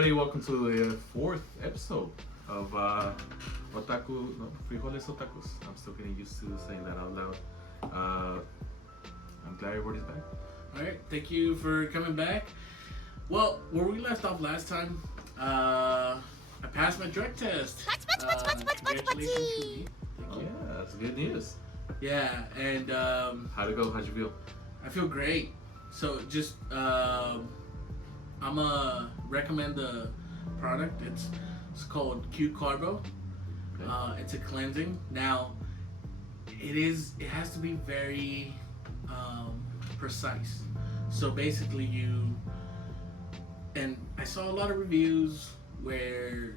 everybody. Welcome to the fourth episode of Otaku, no, Frijoles Otakus. I'm still getting used to saying that out loud. I'm glad everybody's back. All right, thank you for coming back. Well, where we left off last time, I passed my drug test. Congratulations to me. Thank you. Yeah, that's good news. Yeah, and How'd it go? How'd you feel? I feel great. So just I'm gonna recommend the product. It's called Q Carbo. Okay. It's a cleansing. Now, it has to be very precise. So basically, and I saw a lot of reviews where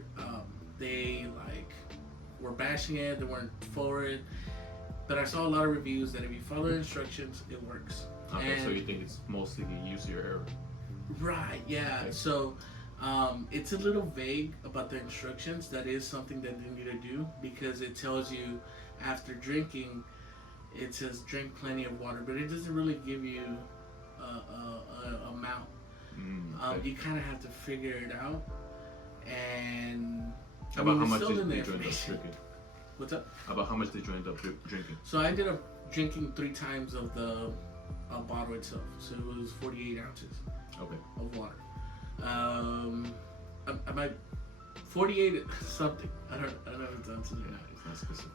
they were bashing it. They weren't for it. But I saw a lot of reviews that if you follow the instructions, it works. Okay, And so you think it's mostly the user error? right, yeah. Okay. So it's a little vague about the instructions. That is something that they need to do because it tells you after drinking, it says drink plenty of water, but it doesn't really give you a amount. Okay. You kind of have to figure it out. And About how it's much still did in the you end up information. drinking? What's up? About how much did you end up drinking? So I ended up drinking 3 times of the bottle itself. So it was 48 ounces Okay. of water. I might 48 something. I don't know if it's on today. Yeah, it's not specific.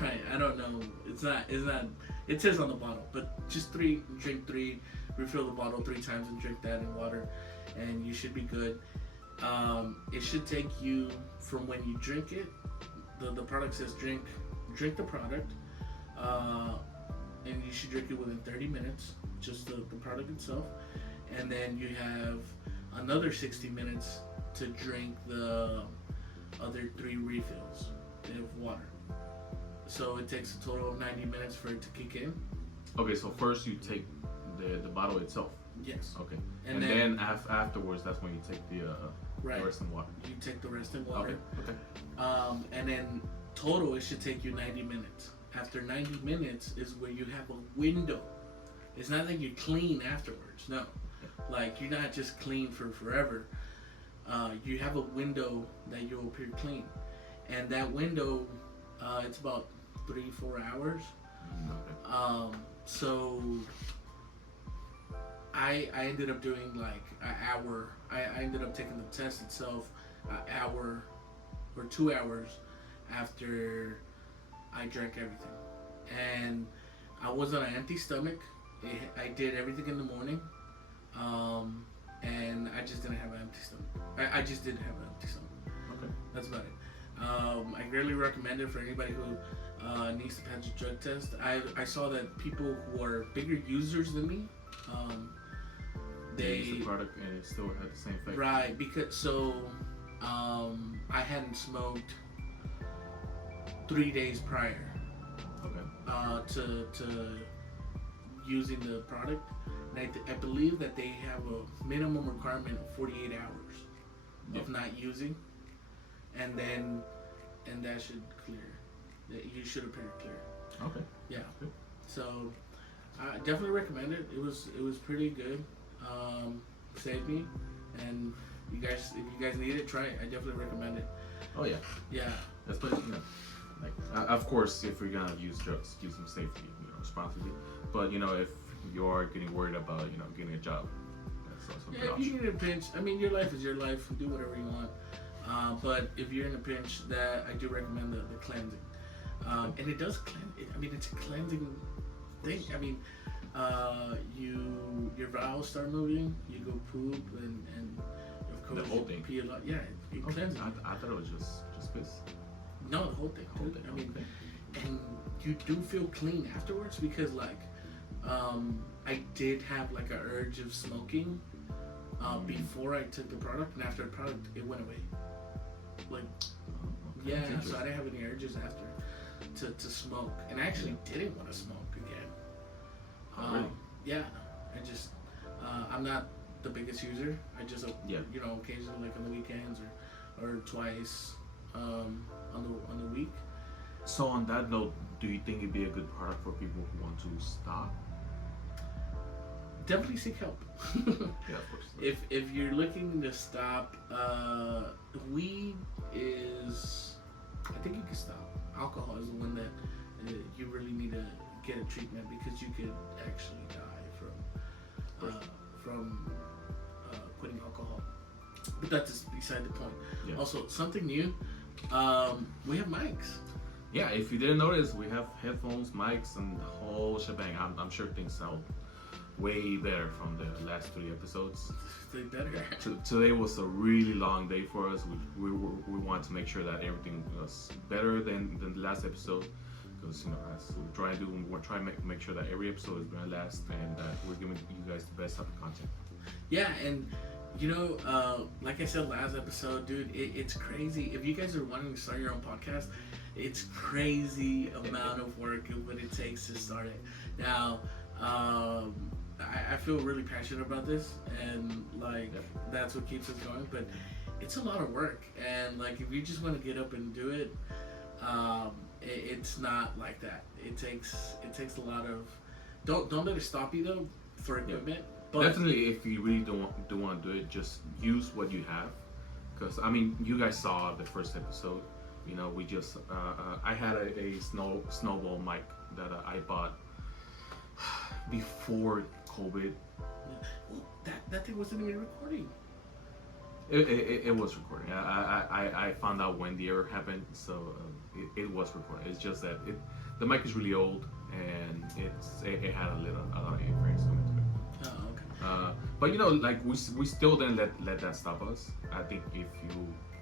Right. I don't know. It's not. It says on the bottle, but just drink 3, refill the bottle 3 times, and drink that in water, and you should be good. It should take you from when you drink it. The product says drink the product, and you should drink it within 30 minutes, just the product itself, and then you have another 60 minutes to drink the other 3 refills of water. So it takes a total of 90 minutes for it to kick in. Okay, so first you take the bottle itself. Yes. Okay. And then afterwards, that's when you take the rest in water. You take the rest in water. Okay. And then total, it should take you 90 minutes. After 90 minutes is where you have a window. It's not like you're clean afterwards. No. Like, you're not just clean for forever. You have a window that you'll appear clean. And that window, it's about 3-4 hours. Okay. So I ended up doing like an hour. I ended up taking the test itself an hour or 2 hours after I drank everything. And I was on an empty stomach. I did everything in the morning. And I just didn't have an empty stomach. I just didn't have an empty stomach. Okay. That's about it. I really recommend it for anybody who needs to pass a drug test. I saw that people who are bigger users than me, they use the product and it still had the same effect. Right, because I hadn't smoked 3 days prior. Okay. To using the product, and I believe that they have a minimum requirement of 48 hours of not using, and that should clear. That you should appear clear. Okay. Yeah. Good. So I definitely recommend it. It was pretty good. Saved me, and if you guys need it, try it. I definitely recommend it. Oh yeah. Yeah. That's what of course, if you're gonna use drugs, use them safely, responsibly. But if you are getting worried about getting a job, that's also a good Yeah, if you option. need a pinch, I mean, your life is your life. Do whatever you want. But if you're in a pinch, I do recommend the cleansing. And it does cleanse. I mean, it's a cleansing thing. I mean, your bowels start moving. You go poop, and of course The whole you thing? pee a lot. Yeah, it Okay. cleanses. I thought it was just piss. No, the whole thing. Whole Dude. thing, I mean, okay. and you do feel clean afterwards because I did have like an urge of smoking before I took the product, and after the product, it went away. Like, Okay, yeah, that's so I interesting. didn't have any urges after to smoke, and I actually didn't want to smoke again. Oh, really? Yeah, I just I'm not the biggest user. I just Yeah. occasionally like on the weekends or twice on the week. So on that note, do you think it'd be a good product for people who want to stop definitely seek help. Yeah, of course. If you're looking to stop, weed is, I think you can stop. Alcohol is the one that you really need to get a treatment because you could actually die from putting alcohol. But that's just beside the point. Yeah. Also, something new. We have mics. Yeah, if you didn't notice, we have headphones, mics, and the whole shebang. I'm sure things sound way better from the last 3 episodes. They better. Today was a really long day for us. We wanted to make sure that everything was better than the last episode. Because, as we're trying to do, we're trying to make sure that every episode is going to last and that we're giving you guys the best type of content. Yeah, and like I said last episode, dude, it's crazy. If you guys are wanting to start your own podcast, it's crazy amount of work and what it takes to start it. Now, I feel really passionate about this, and that's what keeps us going. But it's a lot of work, and if you just want to get up and do it, it's not like that. It takes a lot of. Don't let it stop you though for equipment. Yeah. But definitely, if you really don't want to do it, just use what you have. Because you guys saw the first episode. We just I had a snowball mic that I bought before COVID. Well, that thing wasn't even recording. It was recording. I found out when the error happened, so it was recording. It's just that the mic is really old and it had a lot of A-frames coming to it. Oh, okay. But we still didn't let that stop us. I think if you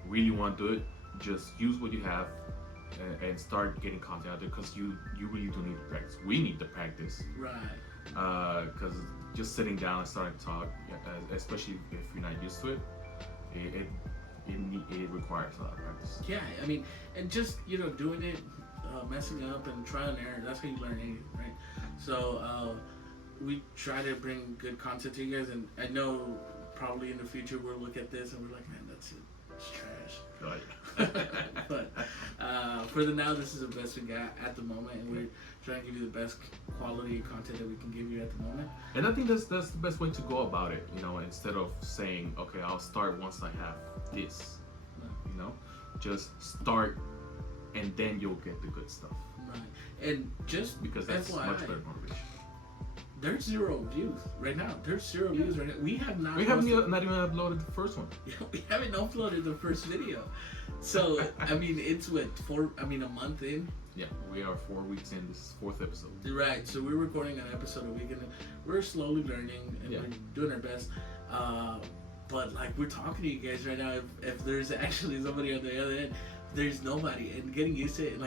really want to do it, just use what you have and start getting content out there because you really do need to practice. We need to practice. Right. Because just sitting down and starting to talk, especially if you're not used to it, it requires a lot of practice. Yeah, and just doing it, messing up and trial and error. That's how you learn anything, right? So we try to bring good content to you guys, and I know probably in the future we'll look at this and we're like, man, that's it. It's trash. Right. But for the now, this is the best we got at the moment, and we're trying to give you the best quality content that we can give you at the moment. And I think that's the best way to go about it. Instead of saying, okay, I'll start once I have this. Just start, and then you'll get the good stuff. Right. And just because that's FYI, much better motivation. There's 0 views right now. There's 0 views right now. We haven't not even uploaded the first one. We haven't uploaded the first video. So it's what a month in. Yeah, we are 4 weeks in. This is 4th episode. Right. So we're recording an episode a week, and we're slowly learning and we're doing our best. But we're talking to you guys right now. If there's actually somebody on the other end, there's nobody, and getting used to it.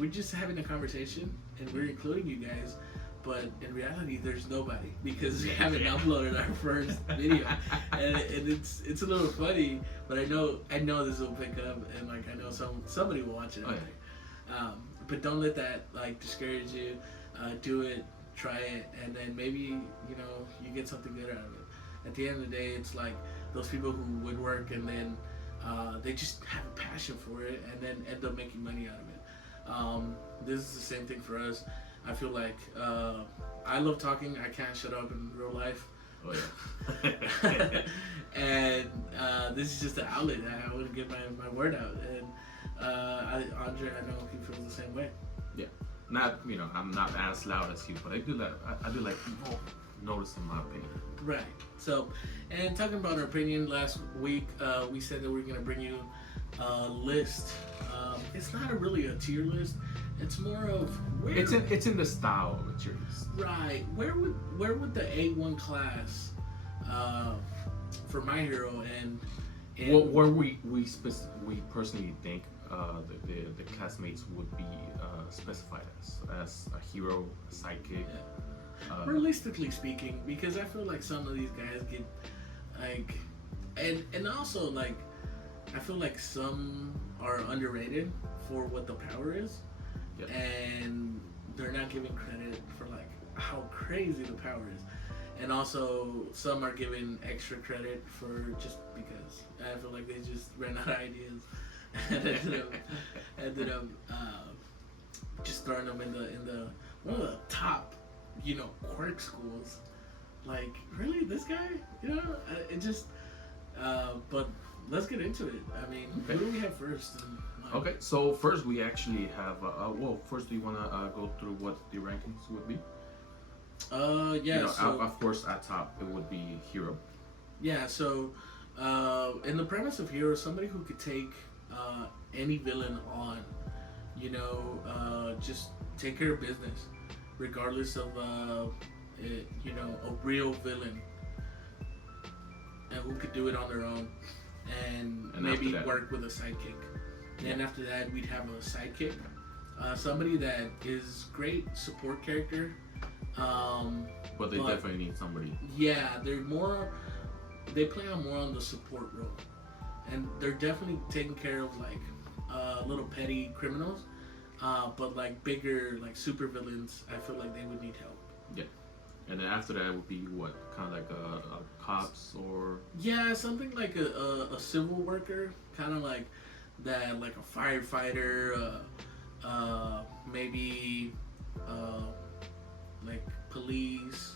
We're just having a conversation, and we're including you guys. But in reality, there's nobody because we haven't uploaded our first video, and it's a little funny. But I know this will pick up, and I know somebody will watch it. Oh, yeah. But don't let that discourage you. Do it, try it, and then maybe you get something good out of it. At the end of the day, it's like those people who woodwork and then they just have a passion for it and then end up making money out of it. This is the same thing for us. I feel like I love talking. I can't shut up in real life. Oh yeah. And this is just an outlet. I want to get my word out. And Andre, I know he feels the same way. Yeah. Not I'm not as loud as you, but I do like people noticing my opinion. Right. So, and talking about our opinion, last week we said that we're gonna bring you a list. It's not really a tier list. It's more of where it's in the style of a tier list. Right. Where would the A1 class for My Hero and where we personally think the classmates would be specified as a hero, a sidekick. Yeah. Realistically speaking, because I feel like some of these guys get and also I feel like some are underrated for what the power is. Yeah. And they're not giving credit for how crazy the power is, and also some are given extra credit for just because. I feel like they just ran out of ideas and ended up just throwing them in the one of the top quirk schools like, really, this guy? You know, it just. But let's get into it. I mean, Okay. who do we have first? Okay, so first we actually have. Well, first do you wanna go through what the rankings would be? Yeah. You know, So of course, at top it would be Hero. yeah. So, in the premise of Hero, somebody who could take any villain on, just take care of business, regardless of a real villain, and who could do it on their own, and maybe after that- work with a sidekick. Then after that, we'd have a sidekick, somebody that is great support character. But they definitely need somebody. Yeah, they play on more on the support role, and they're definitely taking care of like little petty criminals, but like bigger like super villains, I feel like they would need help. Yeah. And then after that would be what, kind of like a cops or Yeah, something like a civil worker, kind of like that, like a firefighter, maybe like police,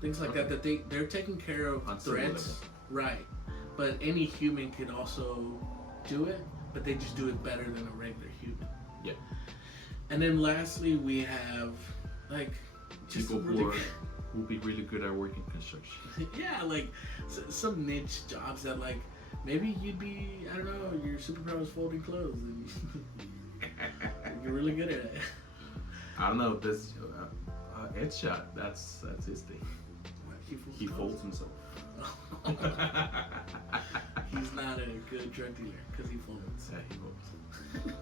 things like that. That they're taking care of On civil threats, level. right? But any human could also do it, but they just do it better than a regular human. Yeah. And then lastly, we have like just people really who would be really good at working construction. yeah, like some niche jobs that like maybe you'd be, I don't know, your superpower is folding clothes and you're really good at it. I don't know, this headshot, that's his thing. What, He folds himself. He's not a good drug dealer because he folds. Yeah, he folds.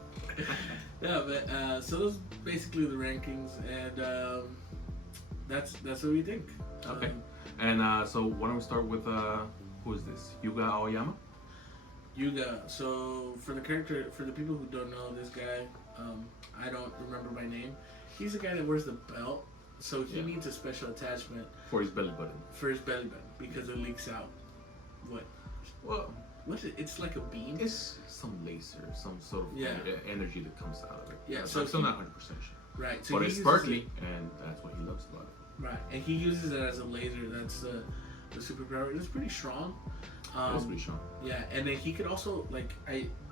Yeah, but so those are basically the rankings, and that's what we think. Okay. And so why don't we start with who is this? Yuga Aoyama? Yuga. So for the people who don't know this guy, I don't remember my name. He's the guy that wears the belt, so he needs a special attachment For his belly button. for his belly button because it leaks out. What? Well, What is it? It's like a beam. it's some laser, some sort of energy that comes out of it. Yeah, so so I'm still he- not 100% sure. Right. So But he it's uses sparkly, and that's what he loves about it. Right, and he uses it as a laser. That's the superpower. It's pretty strong. It's pretty strong. Yeah, and then he could also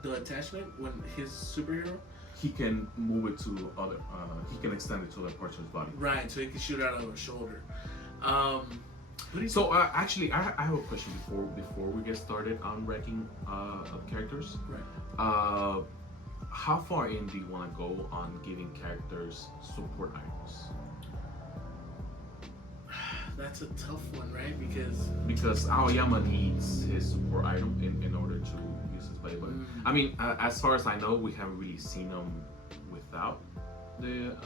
the attachment when his superhero. He can move it to other. He can extend it to other parts of his body. Right, so he can shoot out of his shoulder. So actually, I have a question before we get started on ranking of characters. Right. How far in do you want to go on giving characters support items? That's a tough one, right? Because Aoyama needs his support item in order to use his belly button. I mean, as far as I know, we haven't really seen him without the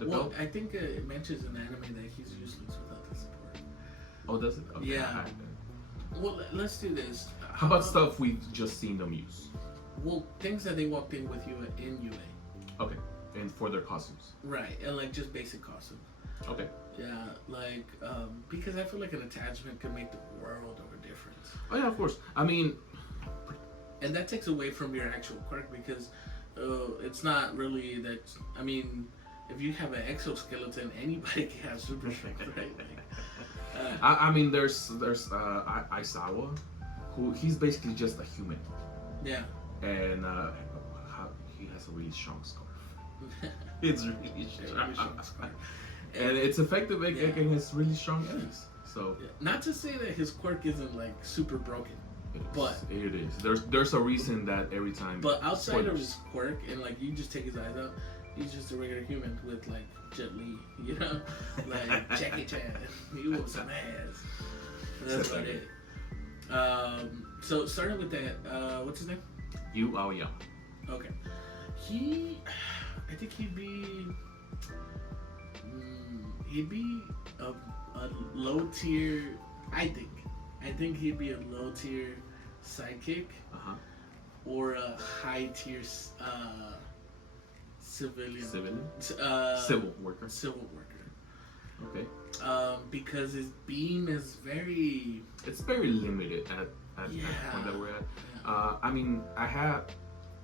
belt. I think it mentions in the anime that he's useless without the support. Oh, does it? Okay, Yeah. I have that. Well, let's do this. How about stuff we've just seen them use? Well, things that they walked in with you in UA. Okay, and for their costumes. Right, and like just basic costume. Okay. Yeah, like because I feel like an attachment could make the world of a difference. Oh yeah, of course. I mean, And that takes away from your actual quirk because it's not really that. I mean, if you have an exoskeleton, anybody can have super strength, right? I mean, there's Aizawa, who he's basically just a human, Yeah. and he has a really strong scarf. It's really strong. And it's effective against really strong enemies. So Yeah. Not to say that his quirk isn't like super broken, it is. There's a reason that every time. but outside of his quirk and like you just take his eyes out, he's just a regular human with like Jet Li, you know, like Jackie Chan. He whooped some ass. That's about it. So starting with that, what's his name? Yu Aoyama. Okay, I think he'd be a low tier. I think he'd be a low tier sidekick or a high tier civilian. Civil worker. Civil worker. Okay. Because his beam is very. It's very limited at the point that we're at. Yeah. I mean,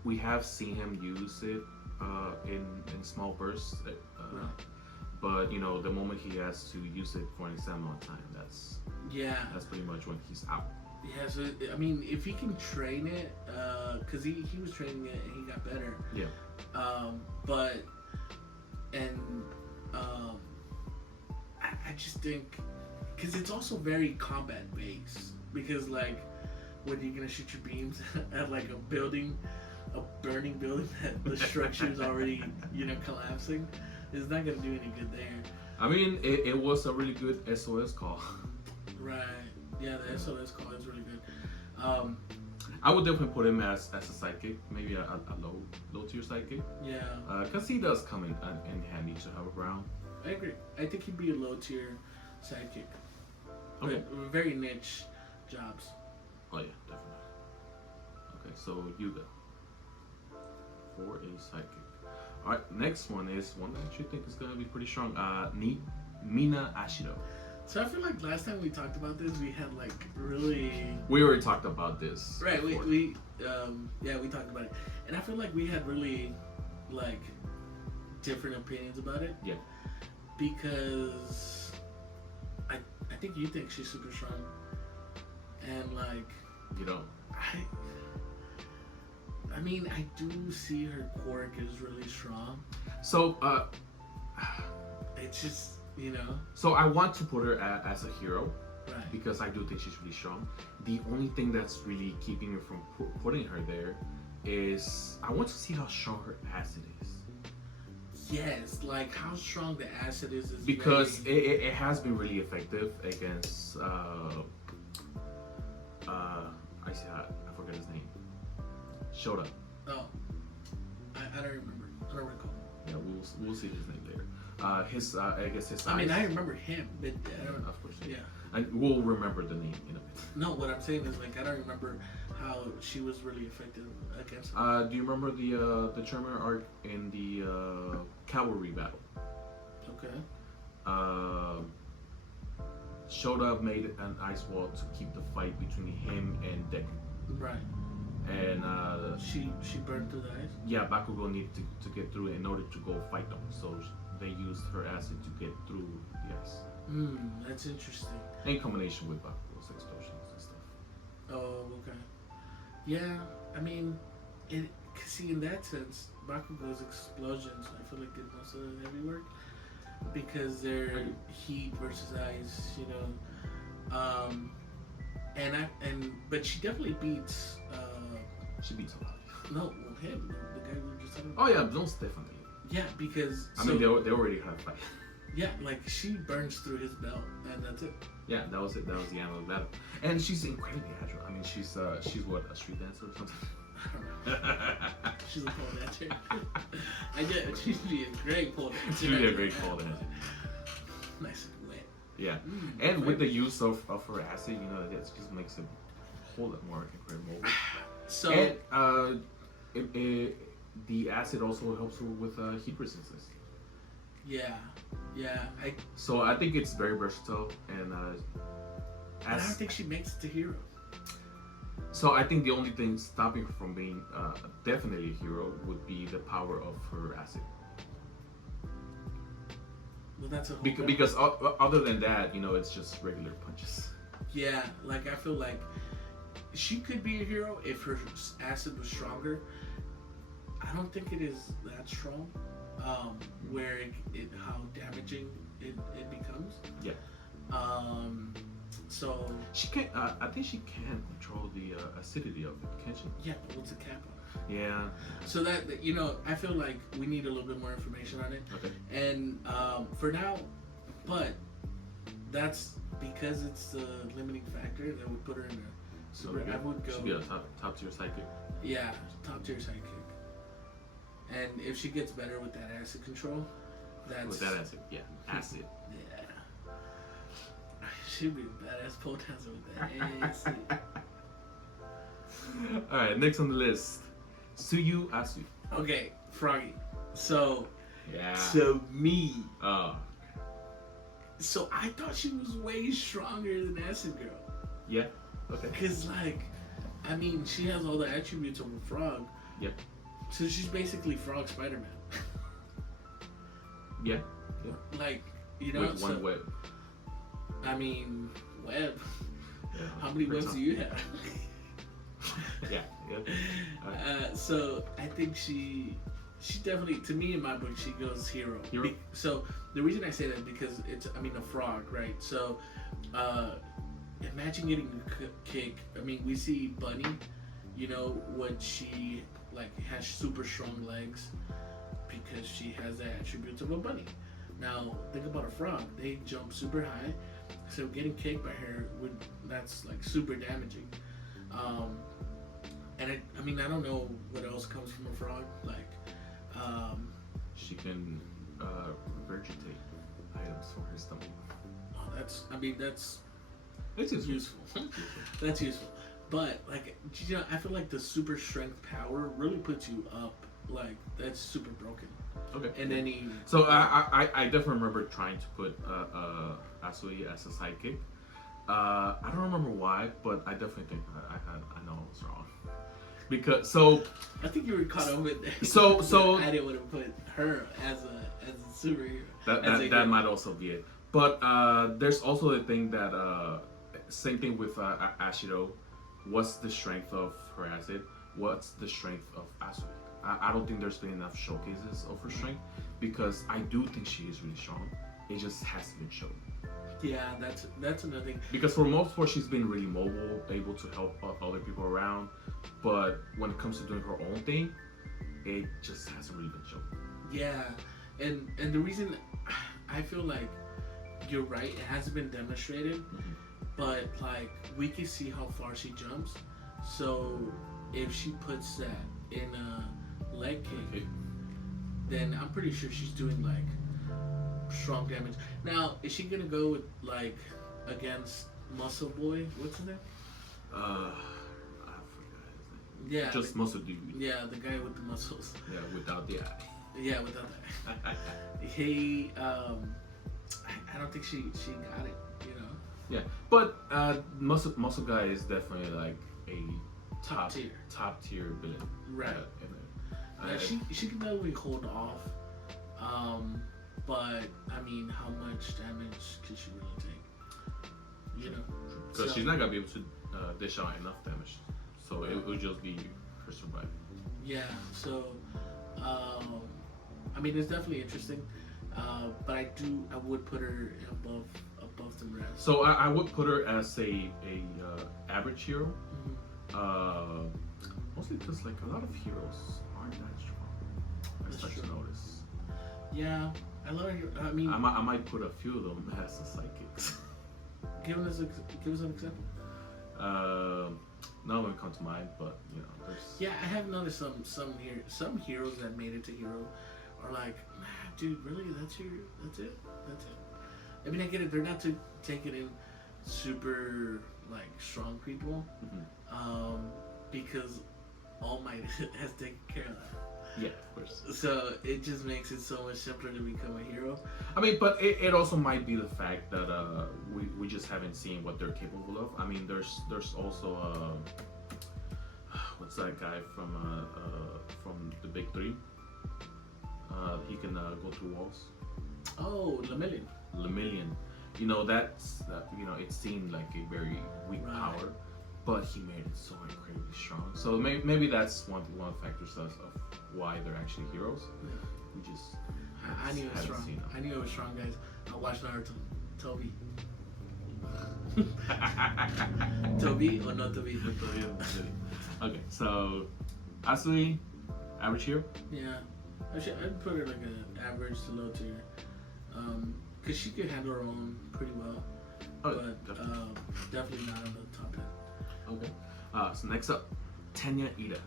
we have seen him use it in small bursts, But the moment he has to use it for an exam on time, that's pretty much when he's out. Yeah, so I mean, if he can train it, because he was training it and he got better. Yeah. But I just think, because it's also very combat based. Because like, when you're gonna shoot your beams at like a burning building that the structure is already collapsing, it's not gonna do any good there. I mean, it was a really good SOS call. Right. Yeah, the SOS call is really good. I would definitely put him as a sidekick, maybe a low tier sidekick. Yeah. Because he does come in handy to have around. I agree. I think he'd be a low tier sidekick. Okay. But very niche jobs. Oh yeah, definitely. Okay, so Yuga for a sidekick. All right, next one is one that you think is gonna be pretty strong. Mina Ashiro. So I feel like last time we talked about this, we had like really. We already talked about this. Right. We talked about it, and I feel like we had really like different opinions about it. Yeah. Because I think you think she's super strong, and like I mean, I do see her quirk is really strong. So it's just So I want to put her as a hero, right? Because I do think she's really strong. The only thing that's really keeping me from putting her there is I want to see how strong her acid is. Yes, like how strong the acid is because it has been really effective against I forget his name. Shoda. Oh, I don't remember. I don't recall. Yeah, we'll see his name later. I guess his. I mean, I remember him, but I don't. Of course. Yeah. And we'll remember the name in a bit. No, what I'm saying is like I don't remember how she was really effective against him. Do you remember the Tremor arc in the cavalry battle? Okay. Shoda made an ice wall to keep the fight between him and Deku. Right. And she burned through the ice. Yeah, Bakugo needed to get through in order to go fight them. So they used her acid to get through the ice. That's interesting. In combination with Bakugo's explosions and stuff. Oh, okay. Yeah, I mean, see, in that sense, Bakugo's explosions, I feel like did most of the heavy work because they're heat versus ice, but she definitely beats. She beats a lot. No, him, the guy we were just talking Oh about. yeah, those definitely. Yeah, because I mean they already had a fight. Yeah, like she burns through his belt, and that's it. Yeah, that was it. That was the end of the battle. And she's incredibly agile. I mean, she's what, a street dancer or something? I don't know. She's a pole dancer. I get she'd be a great pole dancer. She'd be a great pole dancer. Nice and wet. Yeah, and with the use of her acid, that just makes it a whole lot more incredible. So, and the acid also helps her with heat resistance. Yeah. So I think it's very versatile, and I don't think she makes it to hero. So I think the only thing stopping her from being definitely a hero would be the power of her acid. Well, that's a whole because other than that, it's just regular punches. Yeah, like I feel like she could be a hero if her acid was stronger. I don't think it is that strong. Where how damaging it becomes. Yeah. So she can. I think she can control the acidity of it, can't she? Yeah, but what's the cap on it? Yeah. So that I feel like we need a little bit more information on it. Okay. And for now, but that's because it's the limiting factor that would put her in a super. I would go. She'd be a top tier sidekick. Yeah, top tier sidekick. And if she gets better with that acid control, that's with that acid, yeah, acid. Yeah. She'd be a badass pole dancer with that acid. All right, next on the list, Suyu Asu. Okay, Froggy. So. Yeah. So me. Oh. So I thought she was way stronger than Acid Girl. Yeah. Okay. Cause I mean, she has all the attributes of a frog. Yep. So she's basically Frog Spider-Man. Yeah. Yeah. Like, you know, With one web. I mean, web. Yeah. How many webs do you have? Yeah. So I think she definitely, to me in my book, she goes hero. So the reason I say that because it's, I mean, a frog, right? So imagine getting a kick. I mean, we see Bunny, you know, when she like has super strong legs because she has the attributes of a bunny. Now think about a frog. They jump super high, so getting kicked by her that's like super damaging. And I mean, I don't know what else comes from a frog. Like, she can regurgitate items from her stomach. That's It's useful. That's useful. But like, you know, I feel like the super strength power really puts you up. Like, that's super broken. Okay. And then So I definitely remember trying to put Asui as a sidekick. I don't remember why, but I definitely think I know I was wrong. Because I think you were caught up with that. So I didn't want to put her as a superhero. That might also be it. But there's also the thing that same thing with Ashido. What's the strength of her acid? What's the strength of Asui? I don't think there's been enough showcases of her strength because I do think she is really strong. It just hasn't been shown. Yeah, that's another thing. Because for most part, she's been really mobile, able to help other people around. But when it comes to doing her own thing, it just hasn't really been shown. Yeah, and the reason I feel like you're right, it hasn't been demonstrated, but like we can see how far she jumps. So if she puts that in a leg kick, then I'm pretty sure she's doing like strong damage. Now, is she gonna go with like against Muscle Boy? What's his name? I forgot his name. Yeah, just Muscle Dude. Yeah, the guy with the muscles. Yeah, without the eye. Yeah, without that. He, I don't think she got it. You know. Yeah, but Muscle Guy is definitely like a top tier villain. Right. She can definitely hold off. But I mean, how much damage could she really take? You know, because she's not gonna be able to dish out enough damage, so it would just be her survival. Yeah. So, I mean, it's definitely interesting. But I would put her above the rest. So I would put her as a average hero. Mostly because like a lot of heroes aren't that strong. I start to notice. Yeah, I love her. I mean, I might put a few of them as the sidekicks. Give us an example. None of them come to mind, but you know, there's. Yeah, I have noticed some heroes that made it to hero are like, dude, really? That's it. I mean, I get it. They're not taking in super like strong people, because All Might has taken care of that. Yeah, of course. So it just makes it so much simpler to become a hero. I mean, but it also might be the fact that we just haven't seen what they're capable of. I mean, there's also what's that guy from the Big Three? He can go through walls. Oh, Lemillion. You know, that's it seemed like a very weak power, but he made it so incredibly strong. So maybe that's one of the factors of why they're actually heroes. We just I knew it was strong. I knew it was strong, guys. I watched Naruto. Toby. Toby or not Toby? Okay, so Asui, average hero. Yeah, I'd put her like an average to low tier, because she could handle her own pretty well. But definitely not on the top end. Okay. So next up, Tenya Ida.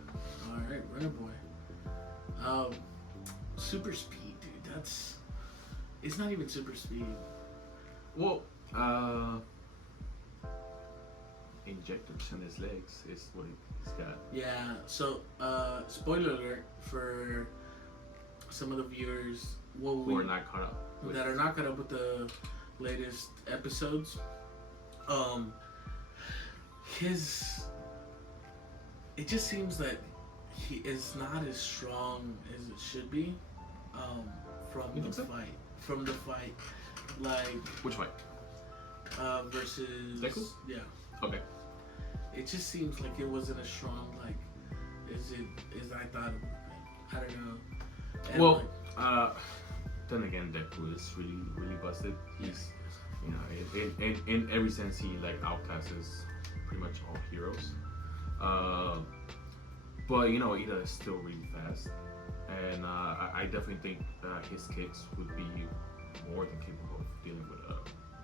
All right, runner boy. Super speed, dude. It's not even super speed. Well, injectors in his legs is what he's got. Yeah. So, spoiler alert for some of the viewers who are not caught up. That are not caught up with the latest episodes. It just seems that he is not as strong as it should be from the fight. from the fight, like Which fight? versus Deku? Yeah. Okay. It just seems like it wasn't as strong like as I thought it would be. I don't know. And Well, then again, Deku is really busted. He's, you know, in every sense, he like outclasses pretty much all heroes. But you know, Ida is still really fast, and I definitely think his kicks would be more than capable of dealing with a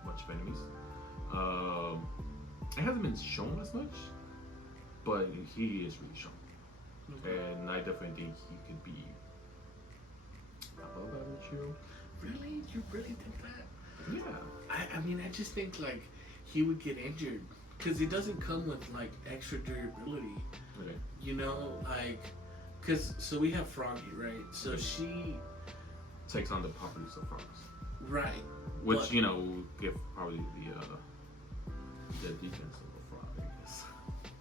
bunch of enemies. It hasn't been shown as much, but he is really strong, and I definitely think he could be above average hero. Really? You really think that? Yeah. I mean, I just think like he would get injured because it doesn't come with like extra durability. Okay. You know, like, so we have Froggy, right? So she takes on the properties of frogs, right, which but, you know will give probably the defense of a frog, I guess.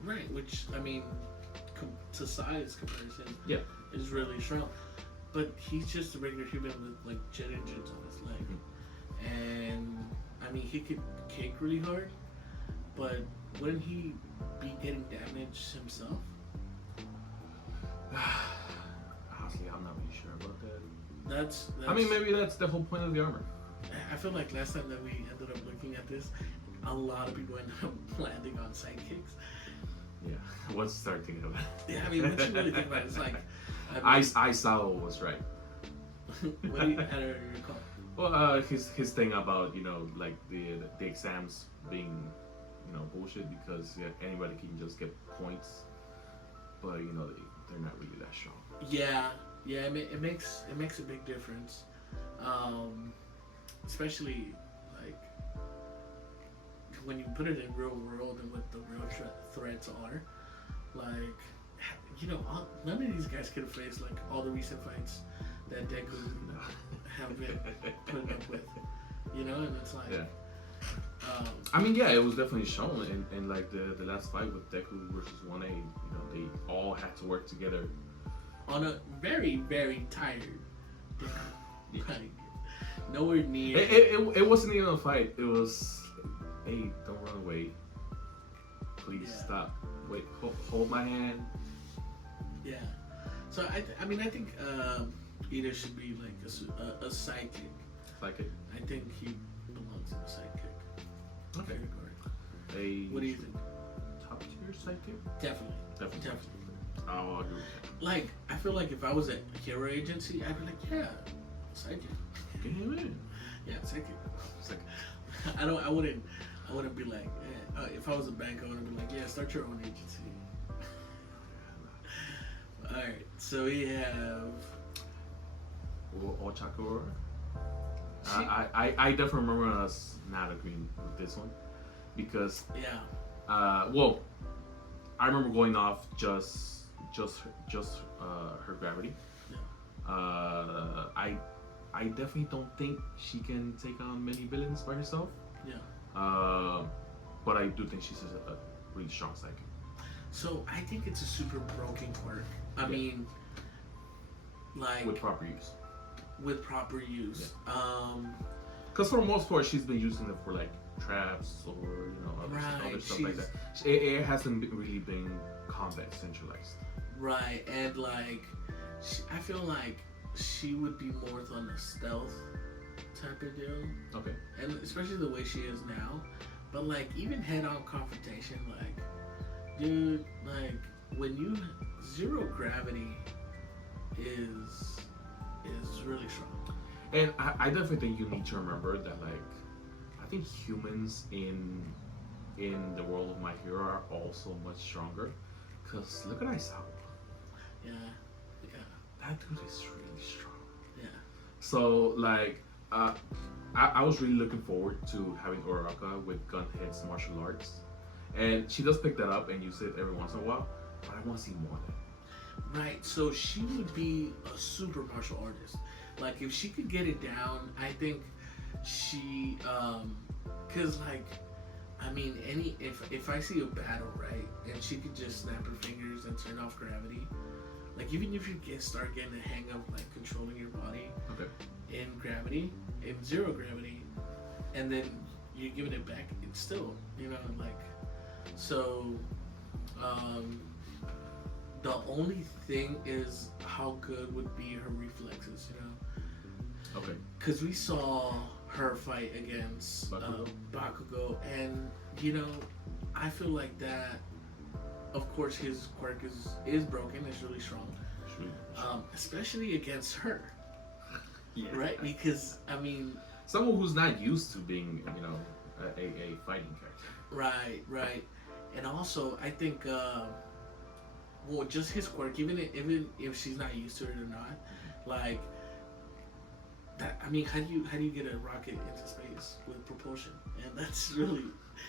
right, which I mean, to size comparison, Yeah. is really strong. But he's just a regular human with like jet engines on his leg, and I mean he could kick really hard, but wouldn't he be getting damaged himself? Honestly, I'm not really sure about that. That's I mean, maybe that's the whole point of the armor. I feel like last time that we ended up looking at this, a lot of people ended up landing on sidekicks. Yeah. What's start thinking about? Yeah, I mean, what you really think about it, it's like I saw was right. What do you recall? Well, his thing about, you know, like the exams being, you know, bullshit because anybody can just get points, but you know they're not really that strong. Yeah, it makes a big difference, especially like when you put it in real world and what the real threats are. Like, you know, none of these guys could have faced like all the recent fights that Deku have been putting up with, you know, and it's like, yeah. I mean, yeah, it was definitely shown in like the last fight with Deku versus 1A. You know, they all had to work together on a very, very tired Deku. Yeah. Like, nowhere near. It wasn't even a fight. It was, hey, don't run away. Please stop. Wait, hold my hand. Yeah. So I mean, I think Ida should be like a sidekick. Sidekick. I think he belongs in the sidekick. Okay. What do you think? Top tier sidekick? Definitely. I'll agree with that. Like, I feel like if I was at Hero Agency, I'd be like, yeah, sidekick. Get him in. Yeah, sidekick. I wouldn't be like, if I was a bank, I wouldn't be like, yeah, start your own agency. Alright, so we have Ochakura. I definitely remember us not agreeing with this one because well, I remember going off just her gravity. Yeah. I definitely don't think she can take on many villains by herself. Yeah. But I do think she's a really strong psychic. So I think it's a super broken quirk. I mean, like with proper use. Yeah. Because for the most part, she's been using it for like traps or other stuff like that. It hasn't really been combat centralized. Right, and like I feel like she would be more on a stealth type of deal. Okay. And especially the way she is now. But like even head-on confrontation, like, dude, like when you zero gravity is really strong. And I definitely think you need to remember that, like, I think humans in the world of My Hero are also much stronger. Cause look at Aizawa. Yeah. That dude is really strong. Yeah. So like, I was really looking forward to having Uraraka with Gunhead's martial arts, and she does pick that up and use it every once in a while. But I want to see more of that. Right. So she would be a super martial artist. Like if she could get it down, I think she, cause like, I mean, if I see a battle, right, and she could just snap her fingers and turn off gravity, Like even if you start getting the hang of like controlling your body Okay. in gravity, in zero gravity, and then you're giving it back, it's still, like, so. The only thing is how good would be her reflexes, Okay. Because we saw her fight against Bakugo, and I feel like that. Of course, his quirk is broken. It's really strong, especially against her. Yeah. Right? Because I mean, someone who's not used to being, a fighting character. Right. And also, I think, well, just his quirk, even if she's not used to it or not, like that. I mean, how do you get a rocket into space with propulsion? And that's really,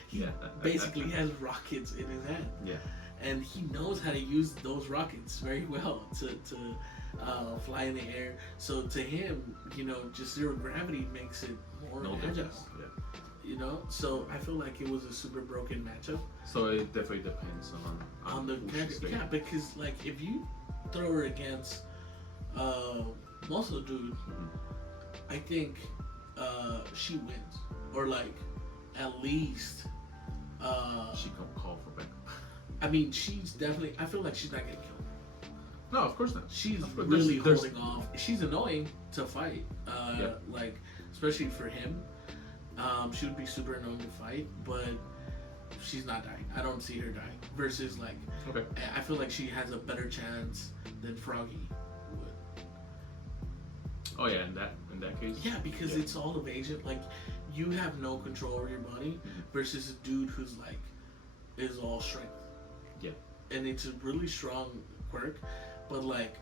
he basically has rockets in his hand. Yeah. And he knows how to use those rockets very well to fly in the air. So to him, just zero gravity makes it more agile. Yeah. So I feel like it was a super broken matchup. So it definitely depends on the who character. she's Yeah, because like if you throw her against Muscle Dude, I think she wins, or like at least she can call for backup. I mean, she's definitely. I feel like she's not getting killed. No, of course not. She's of course, really holding off. She's annoying to fight. Yeah. Like especially for him. She would be super annoying to fight, but she's not dying. I don't see her dying. Versus like, I feel like she has a better chance than Froggy would. Oh yeah, in that case. Yeah, because it's all evasion. Like, you have no control over your body versus a dude who's like is all strength. Yeah. And it's a really strong quirk, but like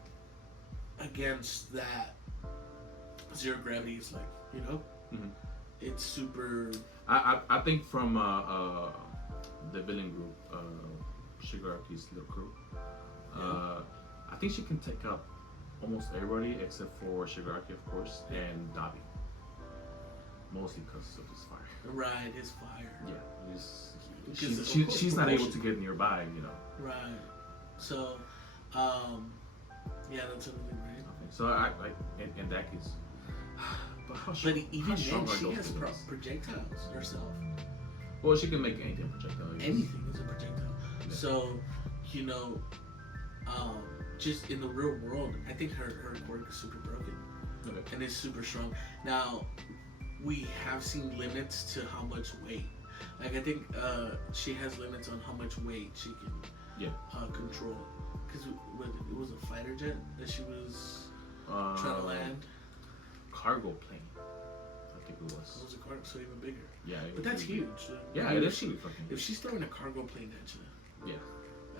against that, zero gravity is like, it's super. I think from the villain group, Shigaraki's little crew, I think she can take out almost everybody except for Shigaraki, of course, and Dabi. Mostly because of his fire. Right, his fire. Yeah, she's not able to get nearby, Right. So, yeah, that's something, right? Okay. So I in that case. But even then, she has projectiles herself. Well, she can make anything projectile. Anything is a projectile. Yeah. So, just in the real world, I think her quirk is super broken. Okay. And it's super strong. Now, we have seen limits to how much weight. Like, I think she has limits on how much weight she can control. Because it was a fighter jet that she was trying to land. Cargo plane. I think it was. It was a cargo, so even bigger. Yeah. But that's huge. Yeah, it is huge. If she's throwing a cargo plane at you. Yeah.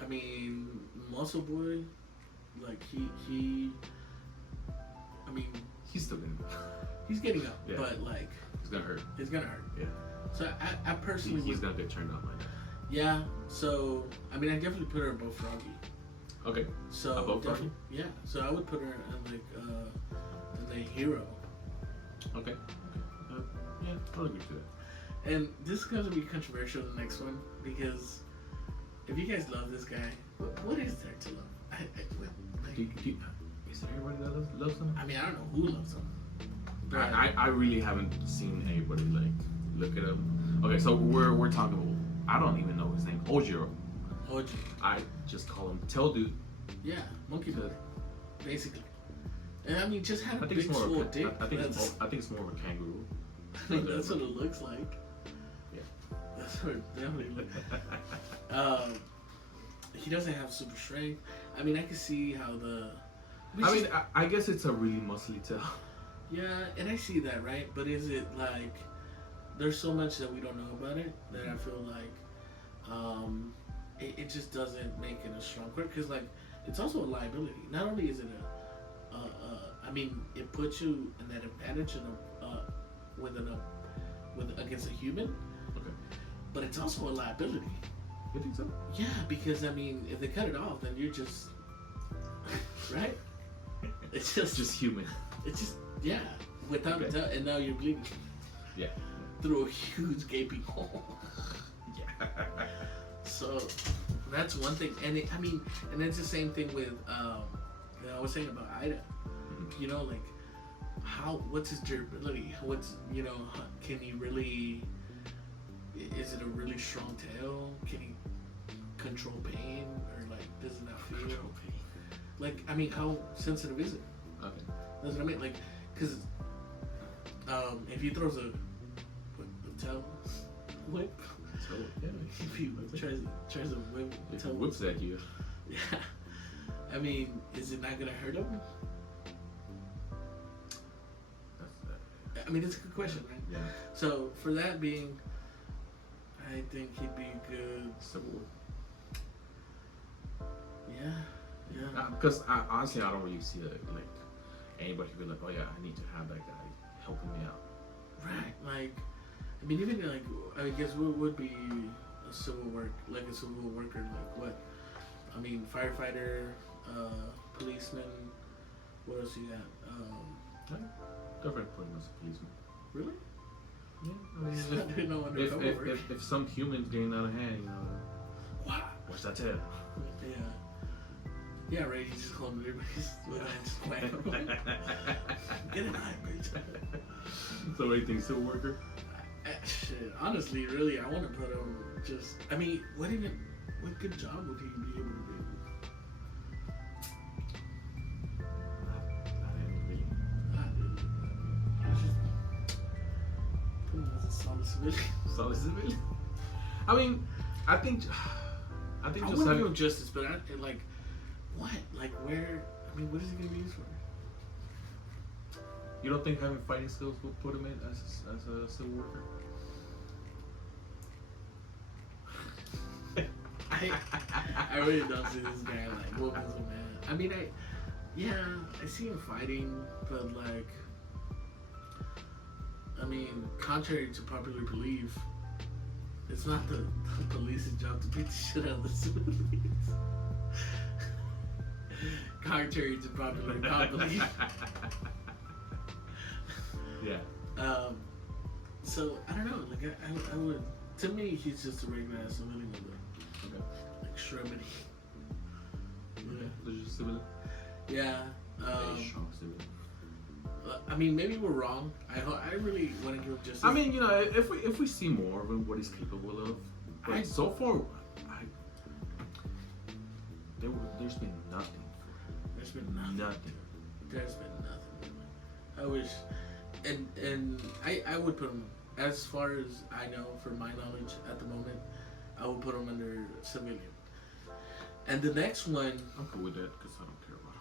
I mean, Muscle Boy, like he I mean, he's still getting up. He's getting up, but like it's gonna hurt. It's gonna hurt. Yeah. So I personally he's gonna get turned on by that. Yeah. So I mean, I definitely put her above Froggy. Okay. So above Froggy. Yeah. So I would put her in the hero. Okay. Yeah, I'll agree to that. And this is going to be controversial, the next one, because if you guys love this guy, what is there to love? Is there anybody that loves him? I mean, I don't know who loves him. I really haven't seen anybody like look at him. Okay, so we're talking about, I don't even know his name. Ojiro. I just call him Tail Dude. Yeah, Monkey Boy, basically. And I mean, just had a big swole dick. I think it's more of a kangaroo. I think that's what it looks like. Yeah. That's what it definitely looks like. He doesn't have super strength. I mean, I can see how I guess it's a really muscly tail. Yeah, and I see that, right? But is it like, there's so much that we don't know about it that I feel like it just doesn't make it a strong quirk, because like it's also a liability. Not only is it I mean, it puts you in that advantage against a human. Okay. But it's also a liability. You think so? Yeah, because I mean, if they cut it off, then you're just right. It's just human. It's just without a doubt, and now you're bleeding. Yeah. Through a huge gaping hole. Yeah. So that's one thing, and and it's the same thing with I was saying about Ida. You know, like what's his durability? Can he really? Is it a really strong tail? Can he control pain, or like does it not feel? Control pain. Like, I mean, how sensitive is it? Okay. That's what I mean. Like, because if he throws a tail whip, So yeah, if he tries to whip, if tail it whips at you. yeah. I mean, is it not gonna hurt him? I mean, it's a good question, right? Yeah. So for that being, I think he'd be good. Civil War. Yeah. Because honestly, I don't really see like anybody could be like, oh yeah, I need to have that guy helping me out. Right. Like, I mean, even like, I guess what would be a civil worker? Like what? I mean, firefighter, policeman. What else you got? Definitely put him as a policeman. Really? Yeah. I mean, No undercover. if some human's getting out of hand, you know, Wow. what's that tail? Yeah. Yeah, right. He's just calling everybody's with and just whack him. Get an eye, bitch. So what do you think, civil worker? Shit. Honestly, really, I want to put him just. I mean, what good job would he be able to do? Solid civilian. Solid civilian. I mean, I think I just wouldn't having give him justice, but like, what? Like, where? I mean, what is he gonna be used for? You don't think having fighting skills will put him in as a civil worker? I really don't see this guy like whooping some man. I mean, I see him fighting, but like, I mean, contrary to popular belief, it's not the police's job to beat the shit out of the civilians. Contrary to popular belief. Yeah. So I don't know. Like I would. To me, he's just a regular ass civilian with like extremity. Yeah. Just civilian. Yeah. Very strong civilian. I mean, maybe we're wrong. I really want to give him justice. I mean, you know, if we see more of what he's capable of, but so far, there's been nothing. There's been nothing. There's been nothing. I wish, and I would put him, as far as I know, for my knowledge at the moment, I would put him under civilian. And the next one, I'm cool with that because I don't care about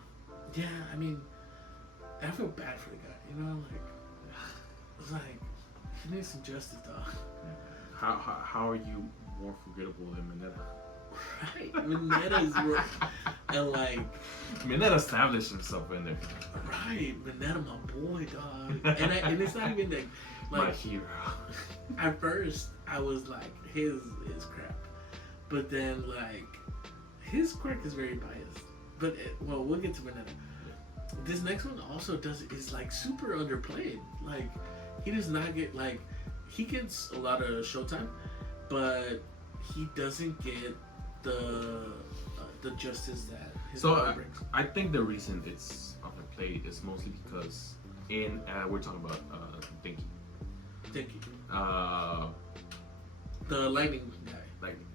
him. Yeah, I mean, I feel bad for the guy. You know, like it's like he needs some justice, dog. How are you more forgettable than Mineta? Right, Mineta is more, and like Mineta established himself in there. Right, Mineta, my boy, dog. And it's not even that. Like, my hero. At first, I was like, his crap, but then like his quirk is very biased. But we'll get to Mineta. This next one also is like super underplayed. Like he does not get like he gets a lot of showtime, but he doesn't get the justice that his brings. I think the reason it's underplayed is mostly because we're talking about Dinky. The lightning guy. Lightning.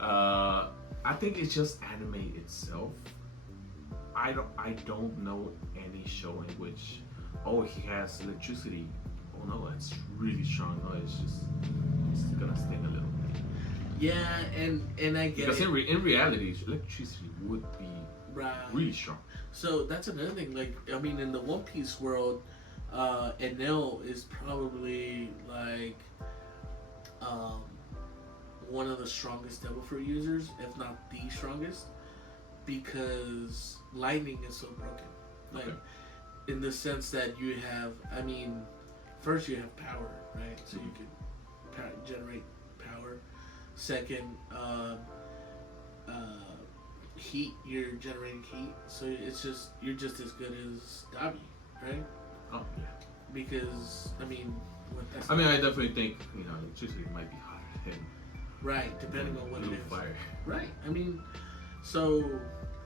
Yeah. I think it's just anime itself. I don't know any show in which he has electricity. Oh no, it's really strong. No, it's gonna sting a little. Yeah, and I get because it. in reality, electricity would be really strong. So that's another thing. Like I mean, in the One Piece world, Enel is probably like one of the strongest Devil Fruit users, if not the strongest, because lightning is so broken. Like in the sense that you have, I mean, first you have power, right? So you can generate power. Second, heat. You're generating heat, so you're just as good as Dabi, right? Oh yeah. Because I mean, I definitely think electricity might be hotter than right, depending on what it is. Fire. Right. I mean, So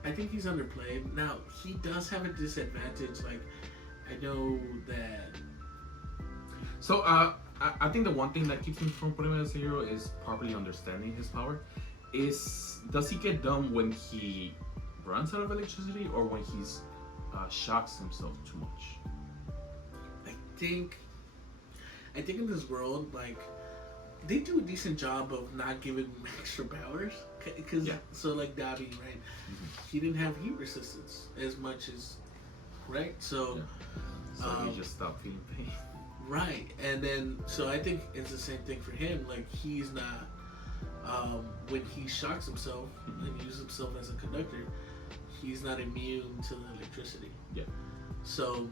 I think he's underplayed. Now he does have a disadvantage. Like I know that. So I think the one thing that keeps him from putting him as a hero is properly understanding his power. Does he get dumb when he runs out of electricity or when he's shocks himself too much? I think in this world, like, they do a decent job of not giving him extra powers. Cause so like Dabi, right? He didn't have heat resistance as much as, right? So, so he just stopped feeling pain. Right, and then so I think it's the same thing for him. Like he's not when he shocks himself and uses himself as a conductor, he's not immune to the electricity. Yeah. So,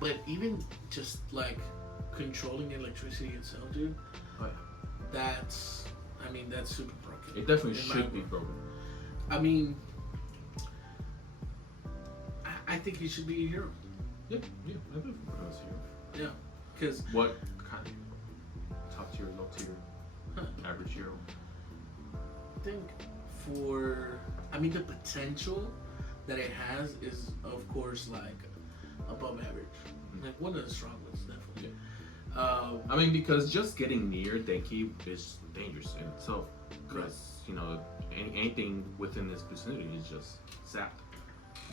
but even just like controlling electricity itself, dude. Oh yeah. That's super broken. It definitely should be broken. I mean, I think he should be a hero. Yeah, I think he's a hero. Yeah, because what kind of top tier, low tier, average hero? I think the potential that it has is of course like above average, like one of the strongest, definitely. Yeah. Because just getting near Denki is dangerous in itself. Because anything within this vicinity is just zapped.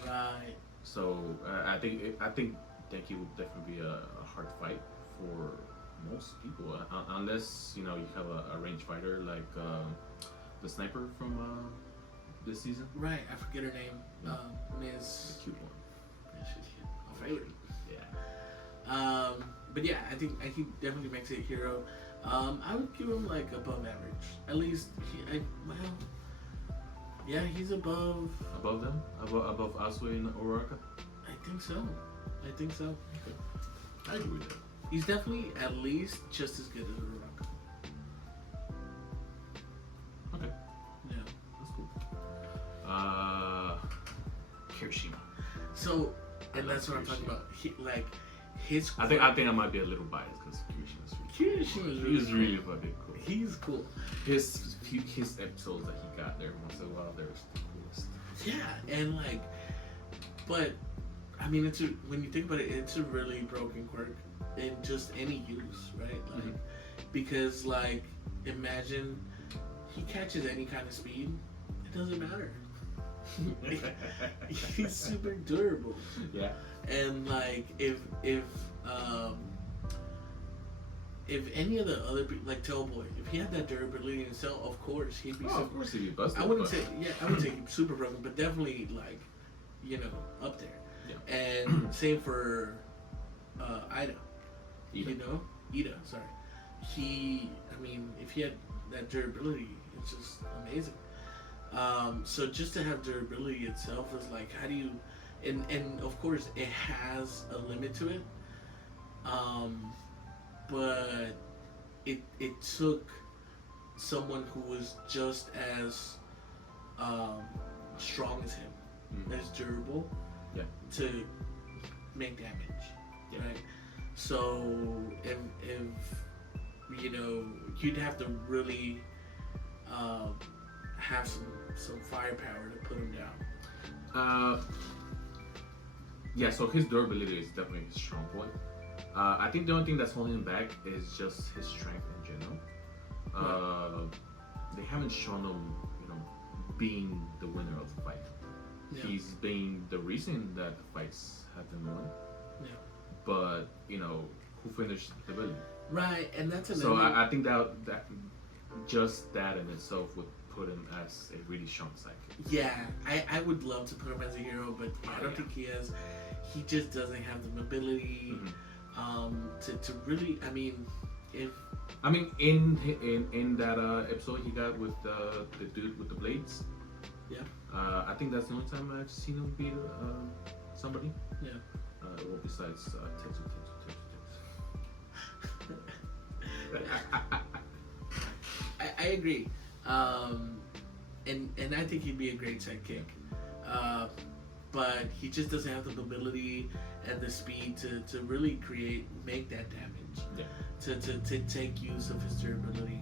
Right. So I think Denki would definitely be a hard fight for most people, unless you have a range fighter like the sniper from this season. Right. I forget her name. Ms. The cute one. Yeah, she's cute. My favorite. Yeah. But yeah, I think he definitely makes it a hero. I would give him like above average. At least he's above. Above them? Above Asue and Uraraka? I think so. Okay. I agree with that. He's definitely at least just as good as Uraraka. Okay. Yeah. That's cool. Kirishima. So, and that's what I'm talking about. His. I think I might be a little biased because Kirishima's really fucking cool. He's cool. His episodes that he got there once in a while, they're the coolest. Yeah, and but when you think about it, it's a really broken quirk in just any use, right? Because imagine he catches any kind of speed, it doesn't matter. He's super durable. Yeah. And if any of the other people, like Tailboy, if he had that durability in himself, of course he'd be. Of course he'd be busted. I wouldn't say super broken, but definitely up there. Yeah. And same for Ida. Ida. Sorry. If he had that durability, it's just amazing. So just to have durability itself is how do you, and of course it has a limit to it. But it took someone who was just as strong as him, as durable, to make damage, right? So if you'd have to really have some firepower to put him down. So his durability is definitely a strong point. I think the only thing that's holding him back is just his strength in general. They haven't shown him, being the winner of the fight. Yeah. He's been the reason that the fights have been won. Yeah. But who finished the villain? Right, and that's another. So I think that just that in itself would put him as a really strong sidekick. Yeah, I would love to put him as a hero, but I don't think he has. He just doesn't have the mobility to really. In that episode he got with the dude with the blades. Yeah. I think that's the only time I've seen him beat somebody. Yeah. Well, besides Tetsu. I agree, and I think he'd be a great sidekick, but he just doesn't have the mobility and the speed to really make that damage. Yeah. To take use of his durability.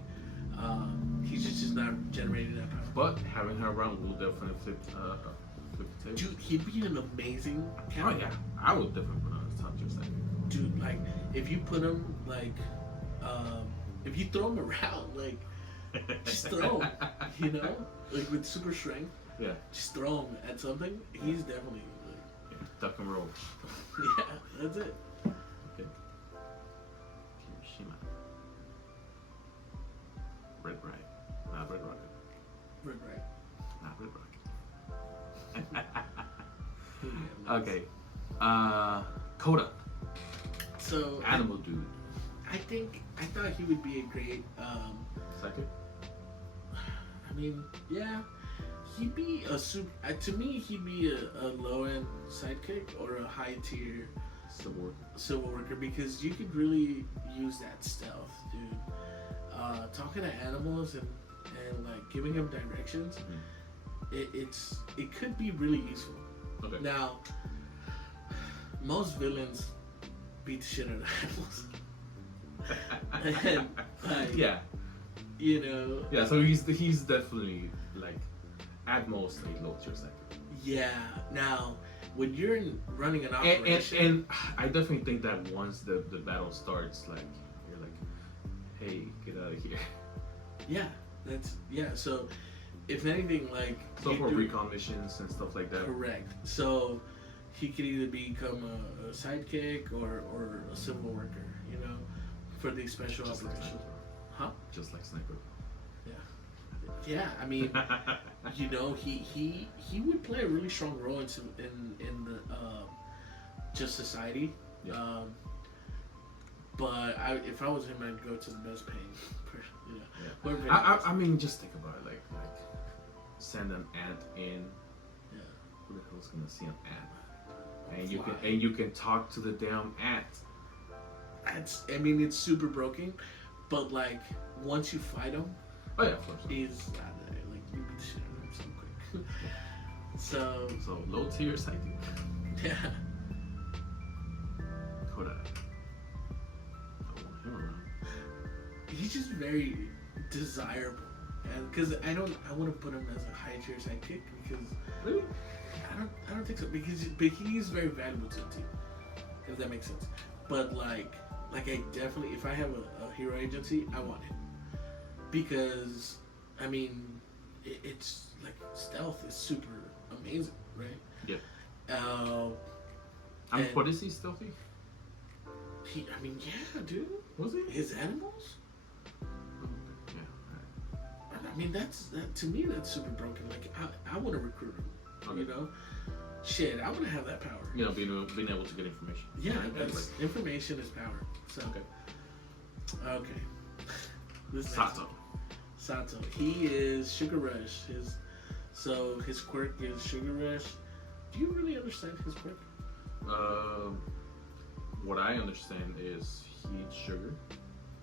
He's just not generating that power. But having her around will definitely flip the table. Dude, he'd be an amazing Oh captain. yeah, I would definitely put on his top tier sidekick. Dude, like, if you put him, like, if you throw him around, like, just throw him, you know? Like, with super strength, Yeah. just throw him at something. He's definitely, like, Yeah, duck and roll. yeah, that's it. Okay. Hiroshima. Red Riot. Not Red Rocket. Right. Not Red Rocket. Yeah, Okay. Coda. So, Animal dude. I thought he would be a great, Second? I mean, yeah, he'd be a super. To me, he'd be a low end sidekick or a high tier civil worker because you could really use that stealth, dude. Talking to animals and like giving them directions, it could be really useful. Okay. Now, most villains beat the shit out of animals. And, like, yeah. You know. Yeah, so he's definitely like at most a low tier sidekick. Yeah. Now, when you're running an operation, And I definitely think that once the battle starts, like you're like, hey, get out of here. Yeah. So, if anything, like So for recon missions and stuff like that. correct. So he could either become a sidekick or a civil worker, you know, for these special Just like operations. Sniper. Huh? Just like Sniper. Yeah. I mean, you know, he would play a really strong role in the just society. Yeah. But if I was him, I'd go to the best paying person. You know. Yeah. I mean, just think about it. Like send an ant in. Yeah. Who the hell's gonna see an ant? And Fly. you can talk to the damn ant. I mean, it's super broken, but like once you fight him, Oh yeah, of course. he's out of there. Like you beat the shit out of him so quick. So So low tier sidekick. yeah. Kodak. I want him around. He's just very desirable, and because I want to put him as a high tier sidekick because Really? I don't think so but he's very valuable to the team, if that makes sense. But like I definitely, if I have a hero agency, I want him because I mean it's like stealth is super amazing, right? Yeah. And But is he stealthy? I mean, yeah, dude. Was he? His animals. Yeah. I mean, to me that's super broken. Like I want to recruit him. Okay. You know, shit, I want to have that power. You know, being able to get information. Yeah, Like, information is power. So okay. This next Sato. one. Sato. He is Sugar Rush. His quirk is Sugar Rush. Do you really understand his quirk? What I understand is he eats sugar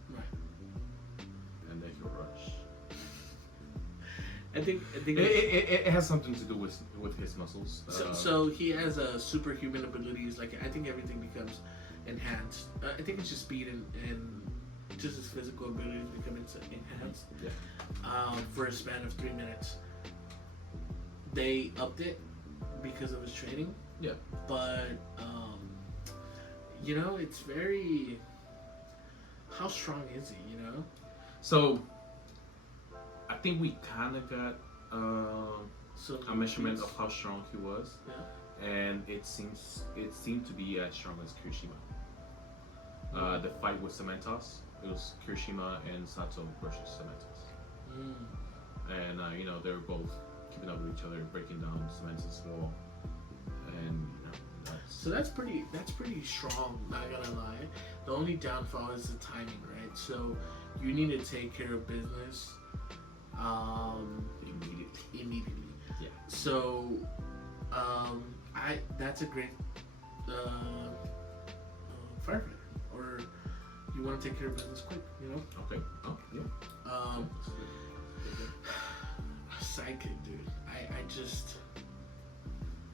Right. and then he'll rush. I think It has something to do with his muscles. so he has superhuman abilities. Like I think everything becomes enhanced. I think it's just speed and just his physical abilities become enhanced. Yeah. For a span of 3 minutes. They upped it because of his training. Yeah. But you know, it's very. How strong is he? You know. So I think we kind of got So a measurement of how strong he was, Yeah. and it seemed to be as strong as Kirishima. The fight with Cementos, it was Kirishima and Sato versus Cementos, and you know, they were both keeping up with each other, breaking down Cementos' wall, and you know, So that's pretty strong, not gonna lie. The only downfall is the timing, right? So you need to take care of business immediately. Yeah. So that's a great firefighter, or you want to take care of business quick, you know? Okay. Oh yeah. Sidekick, dude. I just.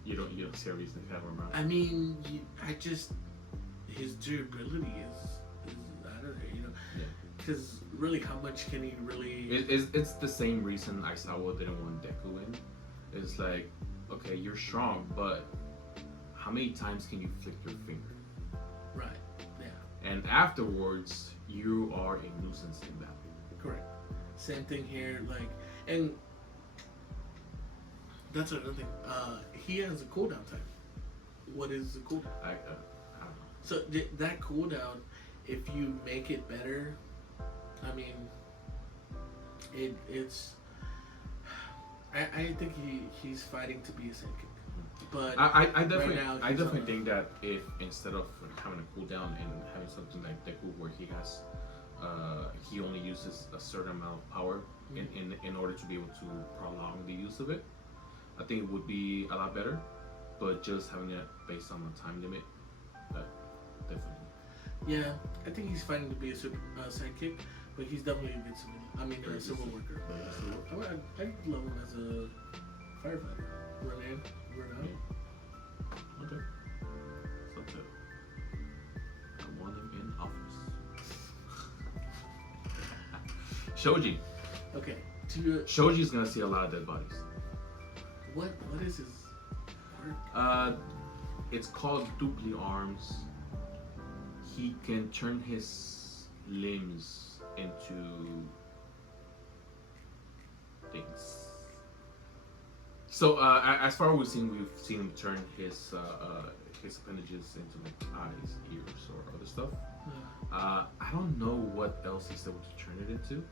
You don't see a reason to have him around. I mean, his durability is out of there, you know. Yeah. Because really, how much can he really? It's the same reason Aizawa didn't want Deku in. It's like, okay, you're strong, but how many times can you flick your finger? Right. Yeah. And afterwards, you are a nuisance in battle. Correct. Same thing here. Like, and that's another thing. He has a cooldown time. What is the cooldown? I don't know. So that cooldown, if you make it better, I mean, it's. I think he's fighting to be a sidekick. But I definitely, right now, I definitely think that if instead of having a cooldown and having something like Deku where he has, he only uses a certain amount of power in order to be able to prolong the use of it, I think it would be a lot better. But just having it based on a time limit, that definitely. Yeah, I think he's fighting to be a sidekick, but he's definitely a good civilian. I mean, a civil worker. I love him as a firefighter. Run in, run out. Okay. So too. I want him in office. Shoji. Okay. Shoji's gonna see a lot of dead bodies. What is his work? It's called dupli arms. He can turn his limbs into things. So as far as we've seen him turn his appendages into like eyes, ears, or other stuff. I don't know what else he's able to turn it into.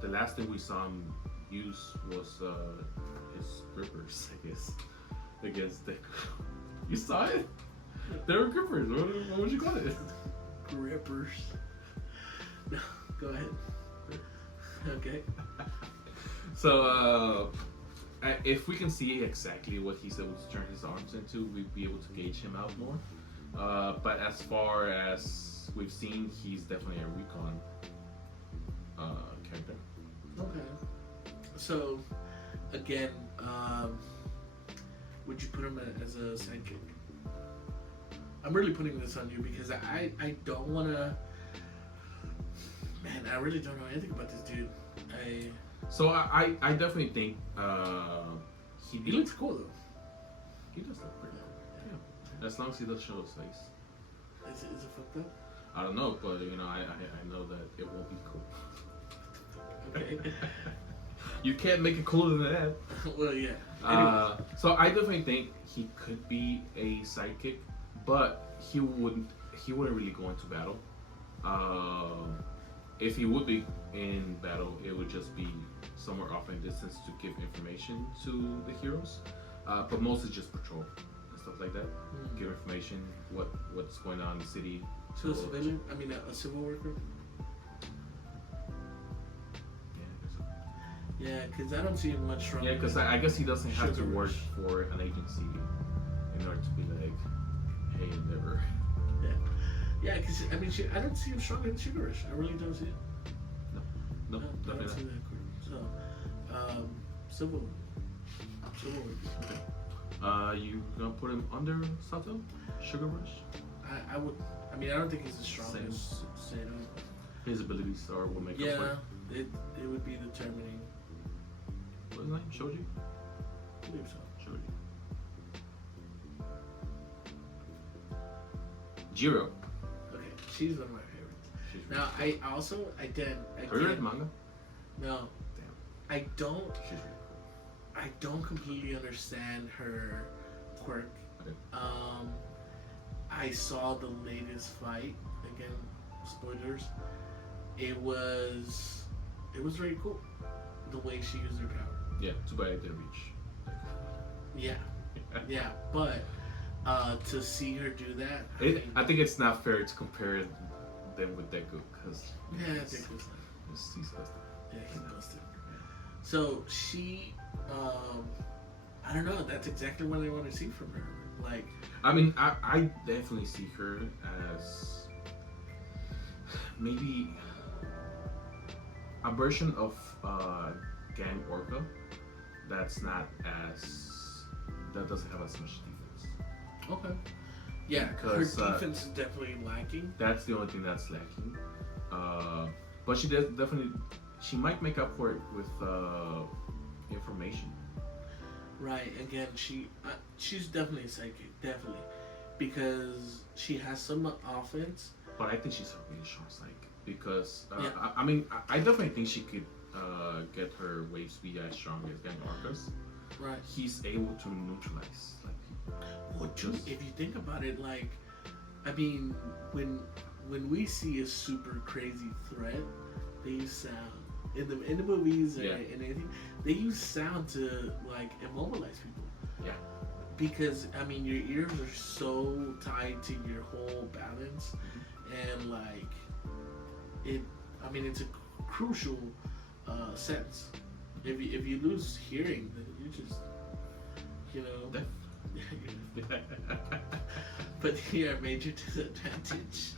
The last thing we saw him use was his grippers, I guess, against Deku. You saw it? They were grippers. What would you call it? Grippers. No, go ahead. Okay. So, if we can see exactly what he's able to turn his arms into, we'd be able to gauge him out more. But as far as we've seen, he's definitely a recon character. Okay. So, again, would you put him as a sidekick? I'm really putting this on you because I don't want to. Man, I really don't know anything about this dude. So I definitely think he looks cool though. He does look pretty cool. Yeah. As long as he doesn't show his face. Is it fucked up? I don't know, but you know, I know that it won't be cool. Okay. You can't make it cooler than that. Well, yeah. Anyway. So I definitely think he could be a sidekick, but he wouldn't really go into battle. If he would be in battle, it would just be somewhere off in distance to give information to the heroes. But mostly just patrol and stuff like that. Give information, what's going on in the city. To a civilian? I mean, a civil worker? Yeah, because I don't see him much stronger. Yeah, because I guess he doesn't have to work for an agency in order to be like, hey, endeavor. Yeah. Yeah, because I mean, I don't see him stronger than Sugar Rush. I really don't see it. No, I don't see that quick. So, civil worker. You gonna put him under Sato? Sugar Rush? I would. I mean, I don't think he's as strong as Sato. His abilities are what make up for it. It would be determining. What's his name? Shoji? I believe so. Shoji. Jiro. Okay, she's one of my favorites. Now, I also Have you read the manga? No. Damn. I don't. She's really cool. I don't completely understand her quirk. Okay. I saw the latest fight. Again, spoilers. It was very cool. The way she used her power. Yeah, too bad it didn't reach. Yeah. Yeah, but to see her do that, I think it's not fair to compare them with Deku because Deku's he's busted. Yeah, he's busted. So she, I don't know. That's exactly what I want to see from her. Like, I mean, I definitely see her as maybe a version of Gang Orca that doesn't have as much defense. Okay. Yeah, because her defense is definitely lacking. That's the only thing that's lacking. But she does definitely. She might make up for it with information. Right. Again, she's definitely a psychic, definitely, because she has some offense. But I think she's a really strong psychic because Yeah. I mean I definitely think she could get her waves to be as strong as Gangarkas. Right. He's able to neutralize like people. Well, dude, if you think about it, like, I mean, when we see a super crazy threat, they use sound in the movies and anything. They use sound to like immobilize people. Yeah. Because I mean, your ears are so tied to your whole balance, and like it. I mean, it's a crucial sense. If you lose hearing, then you just, you know. But yeah, major disadvantage.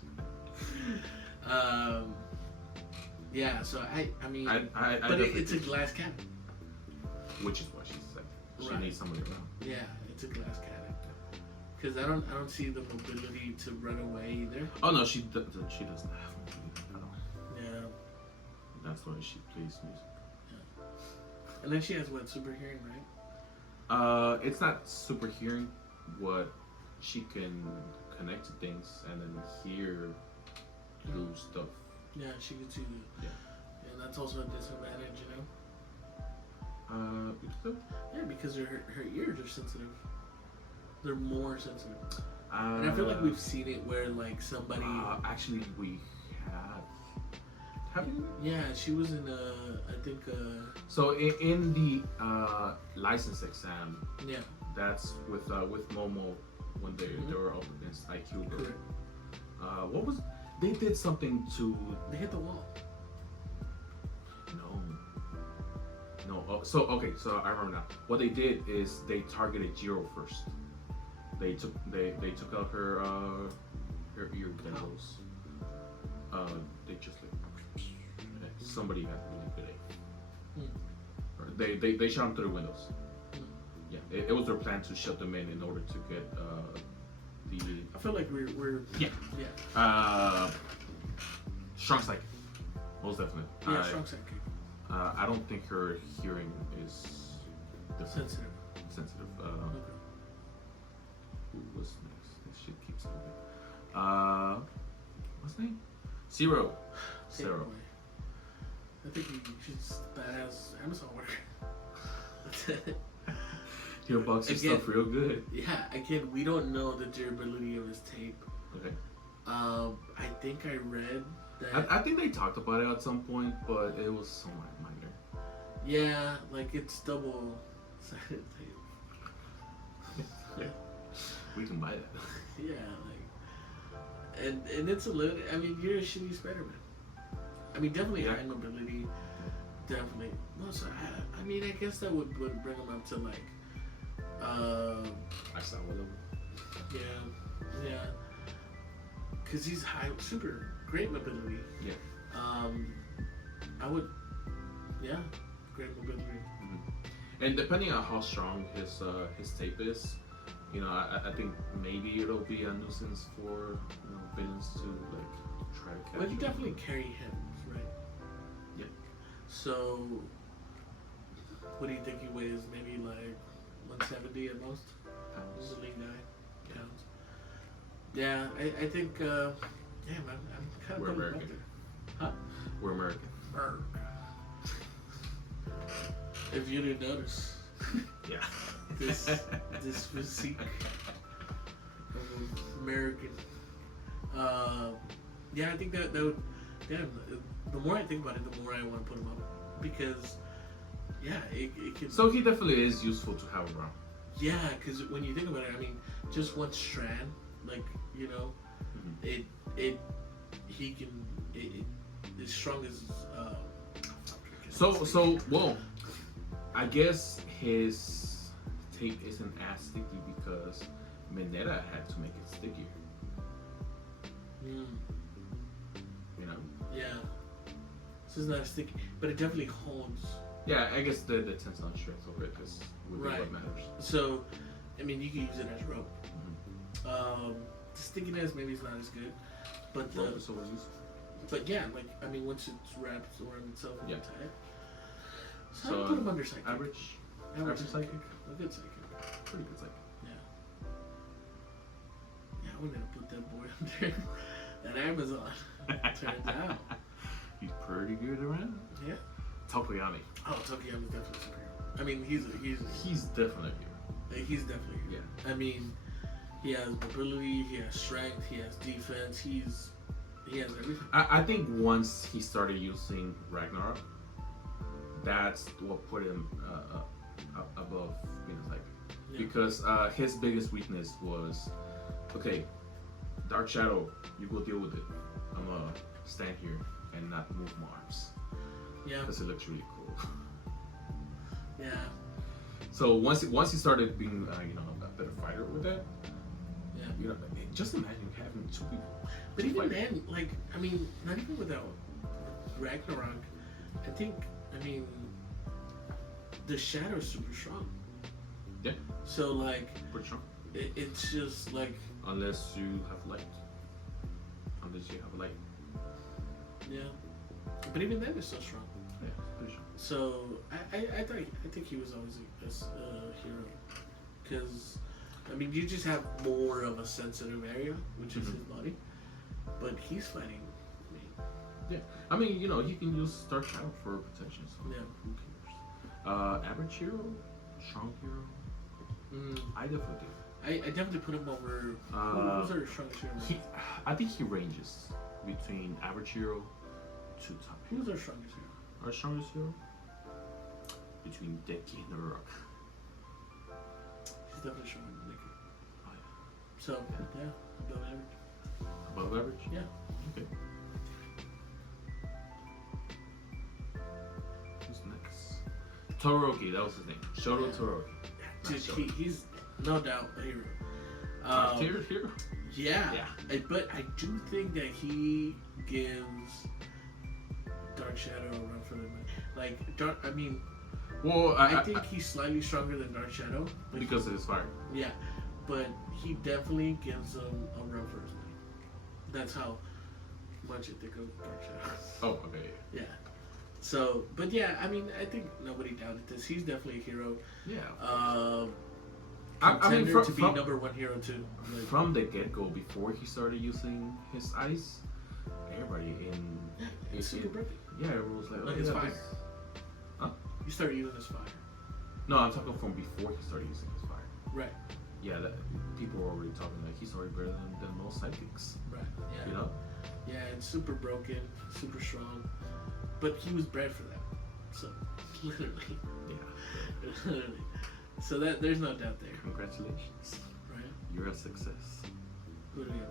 Yeah, so I mean, but it's a glass cannon. Which is what she's like. She needs somebody around. Yeah, it's a glass cannon. Because I don't see the mobility to run away either. Oh no, she doesn't have mobility at all. Yeah. That's why she plays music. Yeah. And then she has what, super hearing, right? It's not super hearing. What she can connect to things and then hear through stuff. Yeah, she can see the. Yeah. And that's also a disadvantage, you know. Yeah, because her ears are sensitive. They're more sensitive. And I feel like we've seen it where like somebody. Actually, we have. Have you? Yeah, she was in I think. So in the license exam. Yeah. That's with Momo when they were up against IQ. Correct. What was they did something to? They hit the wall. No. So I remember now. What they did is they targeted Jiro first. They took out her ear bangles. They just like somebody had really good aim. They shot them through the windows. Yeah, it was their plan to shut them in order to get the. I feel like we're yeah. Strong psychic, most definitely. Yeah, strong psychic. I don't think her hearing is Sensitive. Okay. Who was next? This shit keeps moving. What's his name? Zero. I think she's badass Amazon worker. He'll box your stuff real good. Yeah, again, we don't know the durability of his tape. Okay. I think I read that. I think they talked about it at some point, but it was so minor. Yeah, like it's double sided tape. We can buy that. Yeah, like, and it's a little. I mean, you're a shitty Spider-Man. I mean, definitely high mobility. Definitely. No, so I mean, I guess that would bring him up to like. I saw one of them. Yeah. Cause he's high, super great mobility. Yeah. I would. Yeah, great mobility. Mm-hmm. And depending on how strong his tape is, you know, I think maybe it'll be a nuisance for villains to like try to catch. Well, you definitely carry him, right? Yeah. So, what do you think he weighs? Maybe like 170 at most. He's a lean guy. Pounds. Yeah, I think. Yeah, man, I'm kind of. We're American. Huh? We're American. If you didn't notice. Yeah. This physique of American. Yeah, I think that would. Damn, the more I think about it, the more I want to put him up because. Yeah, it can. So he definitely is useful to have around. Yeah, because when you think about it, I mean, just one strand, like he can as strong as. Well, I guess his tape isn't as sticky because Mineta had to make it stickier. Mm. You know. Yeah. This is not as sticky, but it definitely holds. Yeah, I guess the tensile strength of it is what matters. So, I mean, you can use it as rope. The stickiness maybe is not as good, but rope is always useful. But yeah, like I mean, once it's wrapped around itself and Yeah. tied. So I put him under psychic. Average psychic. A good psychic. Pretty good psychic. Yeah. Yeah, I wanted to put that boy under that Amazon. Turns out. He's pretty good around. Yeah. Tokoyami. Oh, Tokiyama's definitely superior. I mean, he's definitely a hero. he's definitely a hero. Yeah. I mean, he has mobility, he has strength, he has defense, he has everything. I think once he started using Ragnarok, that's what put him above being a psychic. Yeah. Because his biggest weakness was, okay, Dark Shadow, you go deal with it. I'm gonna stand here and not move my arms. Yeah. Because it looks really cool. Yeah. So once he started being a better fighter with that, Yeah. just imagine having two people. But even then, like, I mean, not even without Ragnarok, I mean, the Shadow's super strong. Yeah. So, like, Pretty strong. it's just, like... Unless you have light. Yeah. But even then, it's so strong. Yeah, pretty strong. So, I think he was always a hero. Because, I mean, you just have more of a sensitive area, which is his body. But he's fighting me. Yeah, I mean, he can use Dark Shadow for protection, so Yeah. who cares? Average hero? Strong hero? I definitely think. I definitely put him over... who's our strongest hero? I think he ranges between average hero to top hero. Who's our strongest hero? Our strongest hero? Between Deki and the Rock. He's definitely stronger than Nikki. Oh, yeah. So, yeah, above average. Above average? Yeah. Okay. Who's next? Todoroki, that was his name. Shoto Todoroki. Dude, he's no doubt a hero. Top tier hero? Yeah. Yeah. But I do think that he gives Dark Shadow a run for the money. Like, I mean, Well, I think he's slightly stronger than Dark Shadow. Because of his fire. Yeah. But he definitely gives him a run for his money. That's how much I think of Dark Shadow. Oh, okay. Yeah. So, but yeah, I mean, I think nobody doubted this. He's definitely a hero. Yeah. Contender to be number one hero too. Like, from the get-go, before he started using his ice, everybody in... it's super broken. Yeah, everyone was like, Like his fire. Huh? You started using his fire. No, I'm talking from before he started using his fire. Right. Yeah, people were already talking like he's already better than most psychics. Right. Yeah. You know? Yeah, it's super broken, super strong, but he was bred for that. So, literally. Yeah. Literally. So there's no doubt there. Congratulations. Right. You're a success. Who do we have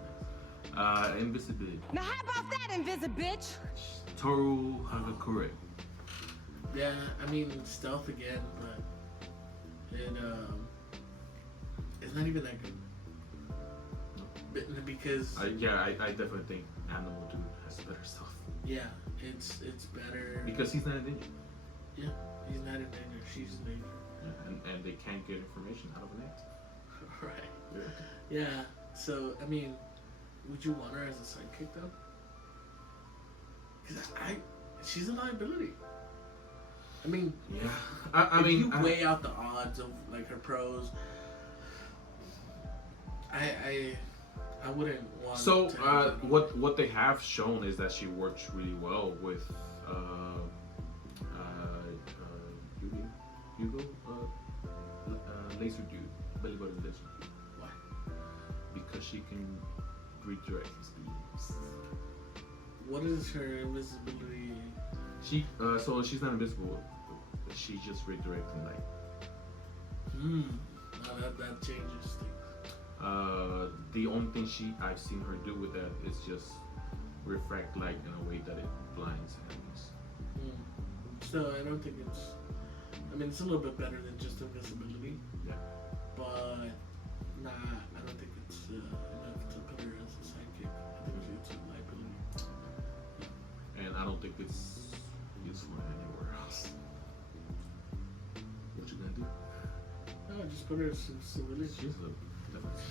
next? Invisibility. Now how about that, Invisibitch? Toru Hagakure. Yeah, I mean stealth again, but it's not even that good. Because I definitely think Animal Dude has better stuff. yeah, it's better Because he's not a ninja. Yeah, he's not a ninja. She's a ninja. Yeah, and they can't get information out of an ant. Right. Yeah. Yeah. So I mean, would you want her as a sidekick though? Because she's a liability. I mean, yeah. I if mean, you weigh out the odds of like her pros, I wouldn't want. So to have what they have shown is that she works really well with Hugo, laser dude, belly button laser dude. Why? Because she can redirect his beams. What is her invisibility? So she's not invisible. She's just redirecting light. Now that changes things. The only thing I've seen her do with that is just refract light in a way that it blinds enemies. So I don't think it's. I mean, it's a little bit better than just invisibility. Yeah. But I don't think it's enough to put her as a sidekick. I think it's a liability. And I don't think it's useful anywhere else. What you gonna do? No, just put her as a civilian. She's a definitely.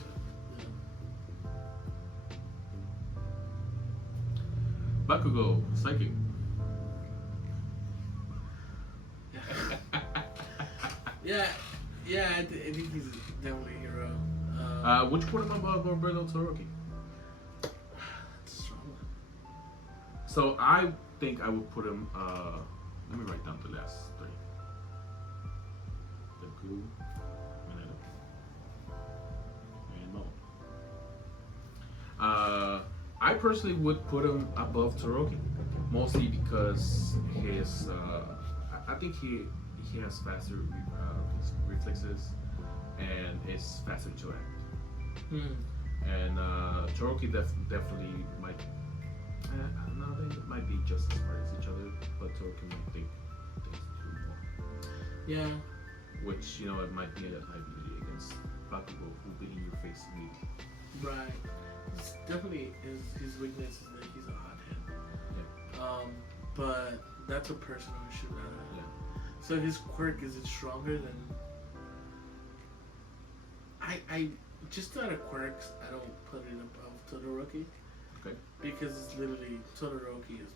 Yeah. Bakugo, psychic. Yeah, yeah. I think he's definitely a hero. Would you put him above Roberto Todoroki? It's a strong one. So I think I would put him. Let me write down the last three. Deku, Mineta, and Mo. I personally would put him above Todoroki, mostly because his. I think he has faster reflexes, and is faster to act. And Todoroki definitely might. I don't know. They might be just as smart as each other, but Todoroki might think things through more. Yeah. Which it might be a liability against Bakugo, who will be in your face immediately. Right. It's definitely his weakness is that he's a hothead. Yeah. But that's a personal issue. Yeah. So his quirk, is it stronger than? I just out of quirks, I don't put it above Todoroki. Okay. Because it's literally Todoroki is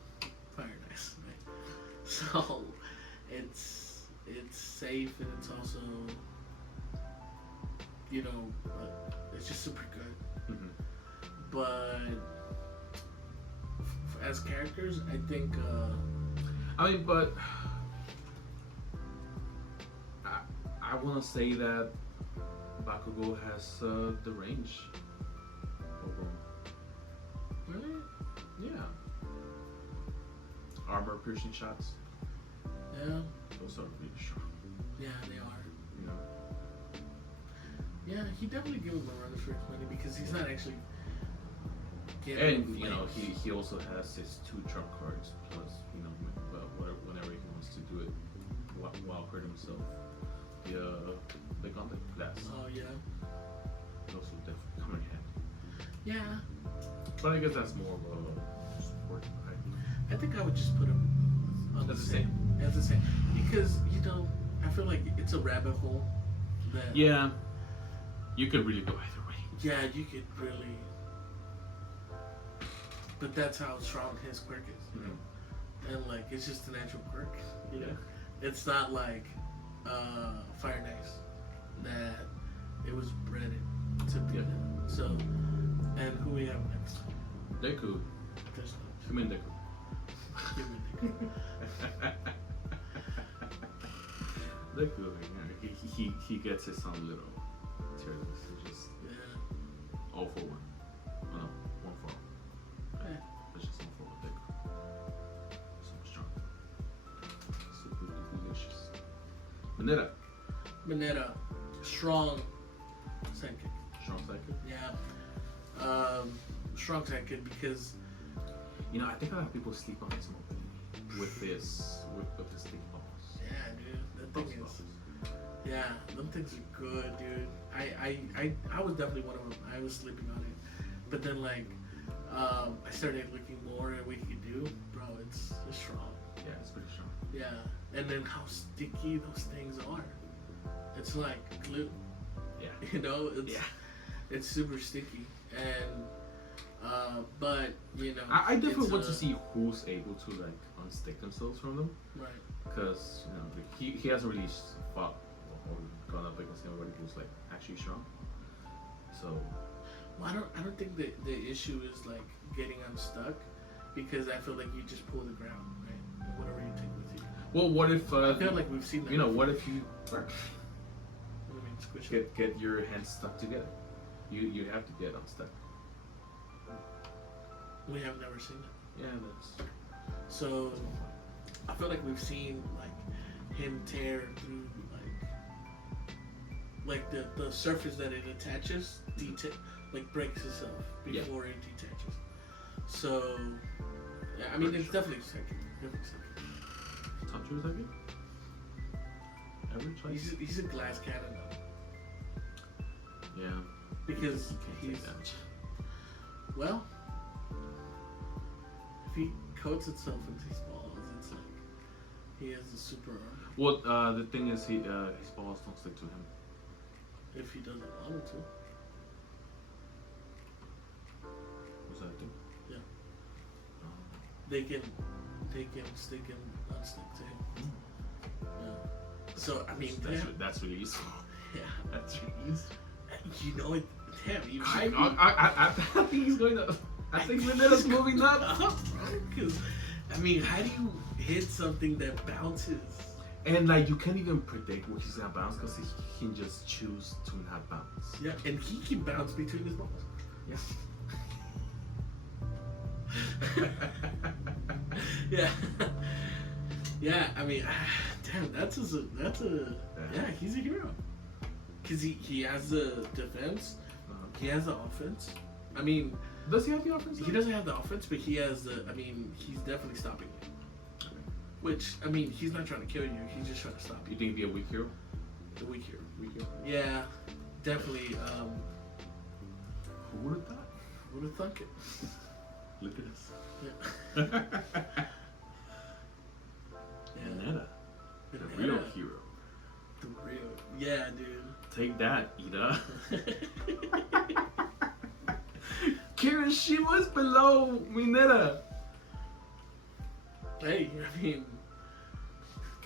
fire nice, right? So it's safe and it's also it's just super good. Mm-hmm. But as characters, I think. But I want to say that Bakugo has the range over him. Really? Yeah. Armor piercing shots. Yeah. Those are really strong. Yeah, they are. You know. Yeah, he definitely gives him a run for his money because he's not actually getting. And he also has his 2 trump cards plus whenever he wants to do it while hurt himself. The gauntlet blast. Oh yeah. Those will definitely come in handy. Yeah. But I guess that's more of a support. I think I would just put him on That's the same. As the same, because I feel like it's a rabbit hole. That Yeah. You could really go either way. Yeah, you could really. But that's how strong his quirk is, and it's just a natural quirk. Yeah. It's not like Fire Nice that it was bred to be them. So, and who we have next? Deku. There's Human Deku. no human Deku. Deku, he gets his own little tier list. It's just all for one. Oh, no, one for all. Yeah. It's just all for one Deku. Super strong. Super delicious. Mineta, strong sidekick. Strong sidekick. Yeah. Strong sidekick because I think a lot of people sleep on his mobility with his sleep balls. yeah, dude, that thing is. Yeah, them things are good, dude. I was definitely one of them. I was sleeping on it, but then I started looking more at what he could do, bro. It's strong. Yeah, it's pretty strong. Yeah, and then how sticky those things are. It's like glue. Yeah. It's super sticky, and but I definitely want to see who's able to unstick themselves from them. Right. Because he hasn't really fought or gone up against anybody who's actually strong. So. Well, I don't think the issue is getting unstuck, because I feel like you just pull the ground, right? Whatever you take with you. Well, what if I feel like we've seen that. What if you Squish get your hands stuck together? You have to get unstuck. We have never seen it. Yeah, that's. So I feel like we've seen him tear through the surface that it attaches breaks itself before it detaches. So yeah, I mean it's definitely second. Touch you a second? Ever tried? He's a glass cannon though. Yeah. Because he can't take damage. Well, if he coats itself into his balls, it's he has a super arm. Well, the thing is, his balls don't stick to him. If he doesn't want it to. Was that a thing? Yeah. they can stick and unstick to him. Yeah. So I mean, that's really useful. Yeah, That's really useful. you know it. Damn, you. I think he's going to. I think Mineta's moving up. Because I mean, how do you hit something that bounces? And like you can't even predict what he's gonna bounce because he can just choose to not bounce. Yeah, and he can bounce between his balls. Yeah. Yeah. Yeah, I mean, damn, that's a yeah, he's a hero. Cause he has the defense, he has the offense. I mean, does he have the offense? He doesn't have the offense, but he has the. I mean, he's definitely stopping you. Which I mean, he's not trying to kill you. He's just trying to stop you. You think he'd be a weak hero? The weak hero. Weak hero. Yeah, definitely. Who would have thought? Would have thunk it. Look at us. Yeah. Mineta, the real hero. The real. Yeah, dude. Take that, Ida. Kirishima's below Mineta. Hey, I mean,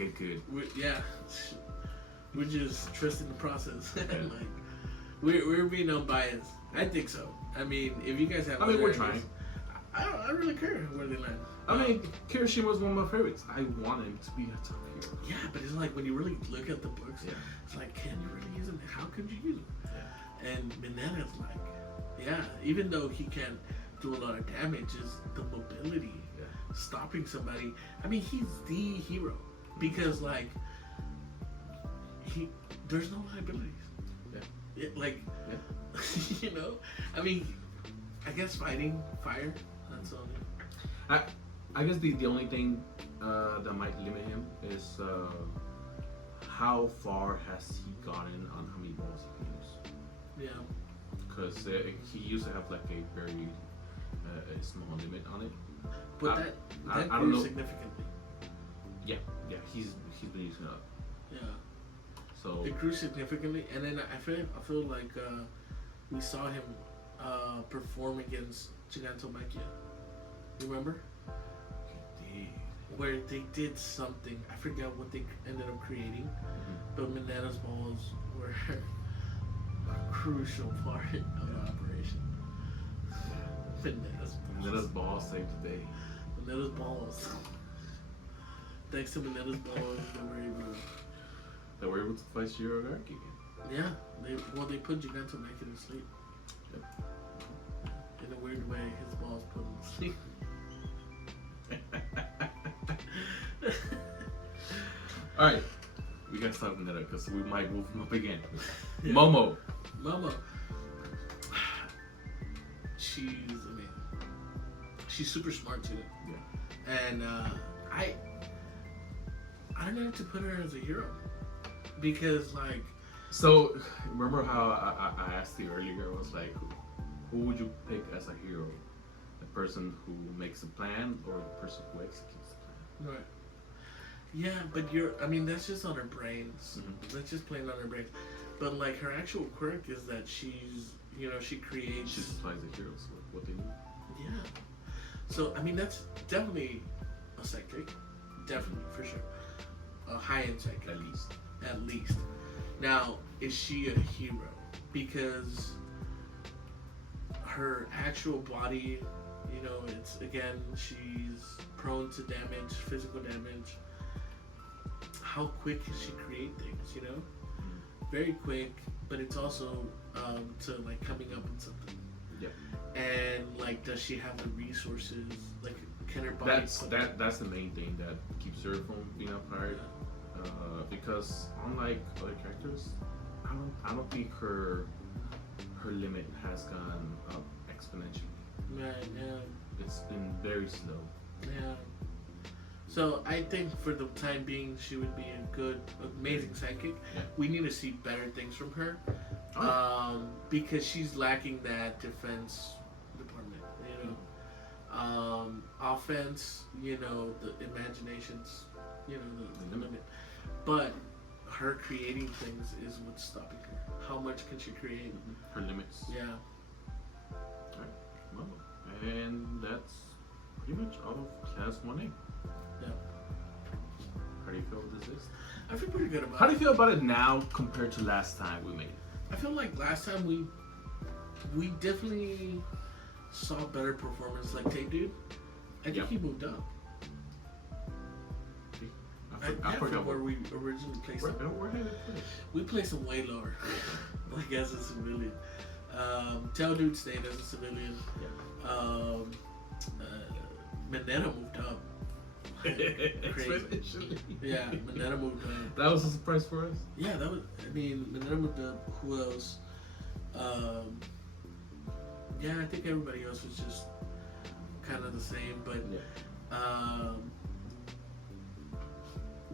Get good. We're just trusting the process. Like, we're being unbiased. I think so. I mean, if you guys have, I mean, we're trying. I don't really care where they land. I mean, Kirishima's one of my favorites. I want him to be a top hero. Yeah, but it's like when you really look at the books, Yeah. it's like, can you really use him? How could you use him? Yeah. And Mineta's like, yeah, even though he can't do a lot of damage, is the mobility, stopping somebody. I mean, he's the hero because like there's no liabilities. Yeah. You know, I mean, I guess fighting fire. That's all. I guess the only thing that might limit him is how far has he gotten on how many balls he can use. Yeah. Because he used to have like a very small limit on it. But that I don't grew know. significantly. Yeah, he's been using it up. Yeah. So It grew significantly, and then I feel like we saw him perform against Gigantomachia. You remember? Where they did something. I forget what they ended up creating, but Mineta's balls were a crucial part of the operation. Mineta's balls saved the day. Mineta's balls. Thanks to Mineta's balls, They were able to fight Shirogaki again. Yeah, they put Gigantomachia to sleep. Yep. In a weird way, his balls put him to sleep. Alright, we gotta stop Mineta because we might move him up again. Yeah. Momo. She's super smart too. Yeah. And I don't know how to put her as a hero because like. So remember how I asked you earlier? I was like, who would you pick as a hero? The person who makes a plan or the person who executes the plan? Right. Yeah, but that's just on her brains. Mm-hmm. That's just playing on her brains. But like her actual quirk is that she creates. She supplies the heroes with what they need. Yeah. So that's definitely a sidekick. Definitely, for sure. A high-end sidekick. At least. Now, is she a hero? Because her actual body, it's again, she's prone to damage, physical damage. How quick can she create things, Very quick, but it's also to like coming up with something. Yep. And like, does she have the resources? Like, can her body? That's the main thing that keeps her from being uphired. Yeah. Because unlike other characters, I don't think her limit has gone up exponentially. Right. Yeah. It's been very slow. Yeah. So I think for the time being, she would be a good, amazing sidekick. Yeah. We need to see better things from her, because she's lacking that defense department. Offense, the imaginations, the limit. But her creating things is what's stopping her. How much can she create? Her limits. Yeah. Alright. Well, and that's pretty much out of Class 1A. Yeah. How do you feel with this? I feel pretty good about How do it. you feel about it now compared to last time we made it? I feel like last time we definitely saw better performance. Like Tape Dude, I think Yep. he moved up. I forgot from where we originally placed him. Where had it placed? We placed him way lower, like as a civilian. Tail Dude stayed as a civilian. Mineta moved up. Crazy. Yeah, Mineta moved up. That was a surprise for us. Yeah, that was. I mean, Mineta moved up. Who else? Yeah, I think everybody else was just kind of the same. But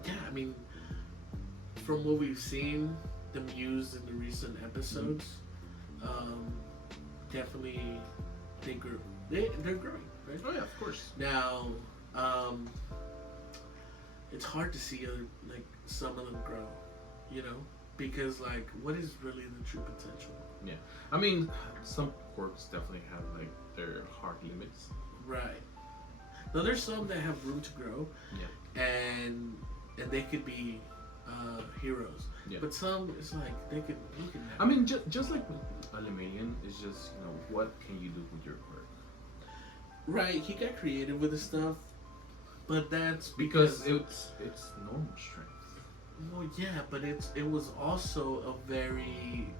yeah, I mean, from what we've seen them used in the recent episodes, definitely they grew. They're growing, right? Oh yeah, of course. Now, it's hard to see some of them grow, you know, because like, what is really the true potential? Yeah, I mean, some quirks definitely have like their hard limits. Right. Now there's some that have room to grow. Yeah. And they could be heroes. Yeah. But some, it's like they could. I mean, just like Aluminum, it's just, you know, what can you do with your quirk? Right. He got creative with his stuff, but that's Because it's normal strength. Well, yeah, but it was also a very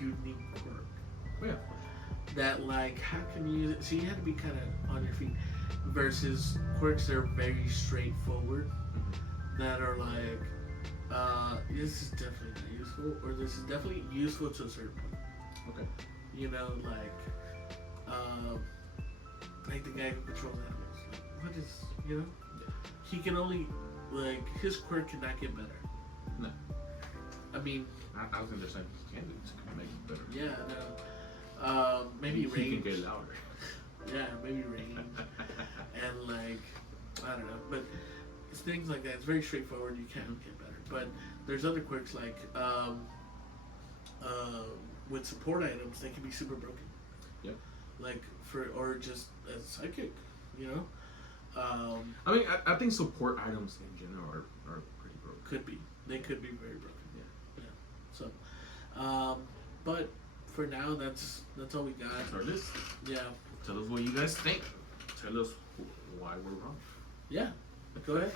unique quirk. Oh, yeah. That like, how can you use it? So you had to be kind of on your feet. Versus quirks that are very straightforward. That are like, this is definitely not useful, or this is definitely useful to a certain point. Okay. You know, like the guy who controls animals. Like, what is, you know? Yeah. He can only, like, his quirk cannot get better. No. I mean, I was gonna say he can do to make it better. yeah, no. Maybe he range. can get louder. Yeah, maybe range. And like, I don't know, but it's things like that. It's very straightforward. You can't get better. But there's other quirks like with support items, they can be super broken. Yep. Like or just as psychic, you know. I mean, I think support items in general are pretty broken. Could be. They could be very broken. Yeah. So, but for now, that's all we got. That's our list. Yeah. Tell us what you guys think. Tell us why we're wrong. Yeah. Go ahead.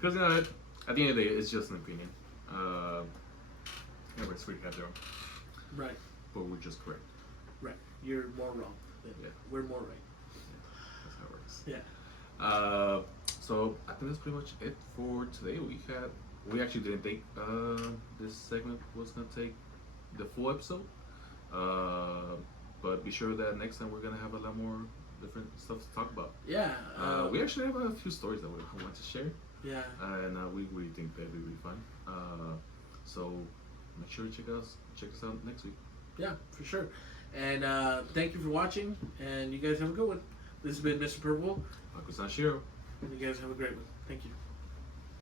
Because, you know, at the end of the day, it's just an opinion. Everybody's free to have their own. Right. But we're just correct. Right. You're more wrong. Yeah. We're more right. Yeah, that's how it works. Yeah. So I think that's pretty much it for today. We actually didn't think this segment was gonna take the full episode. But be sure that next time we're gonna have a lot more different stuff to talk about. Yeah. We actually have a few stories that we want to share. Yeah. And we really think that'd be really fun. So make sure to check us out next week. Yeah, for sure. And thank you for watching. And you guys have a good one. This has been Mr. Purple. Hakusan Shiro. And you guys have a great one. Thank you.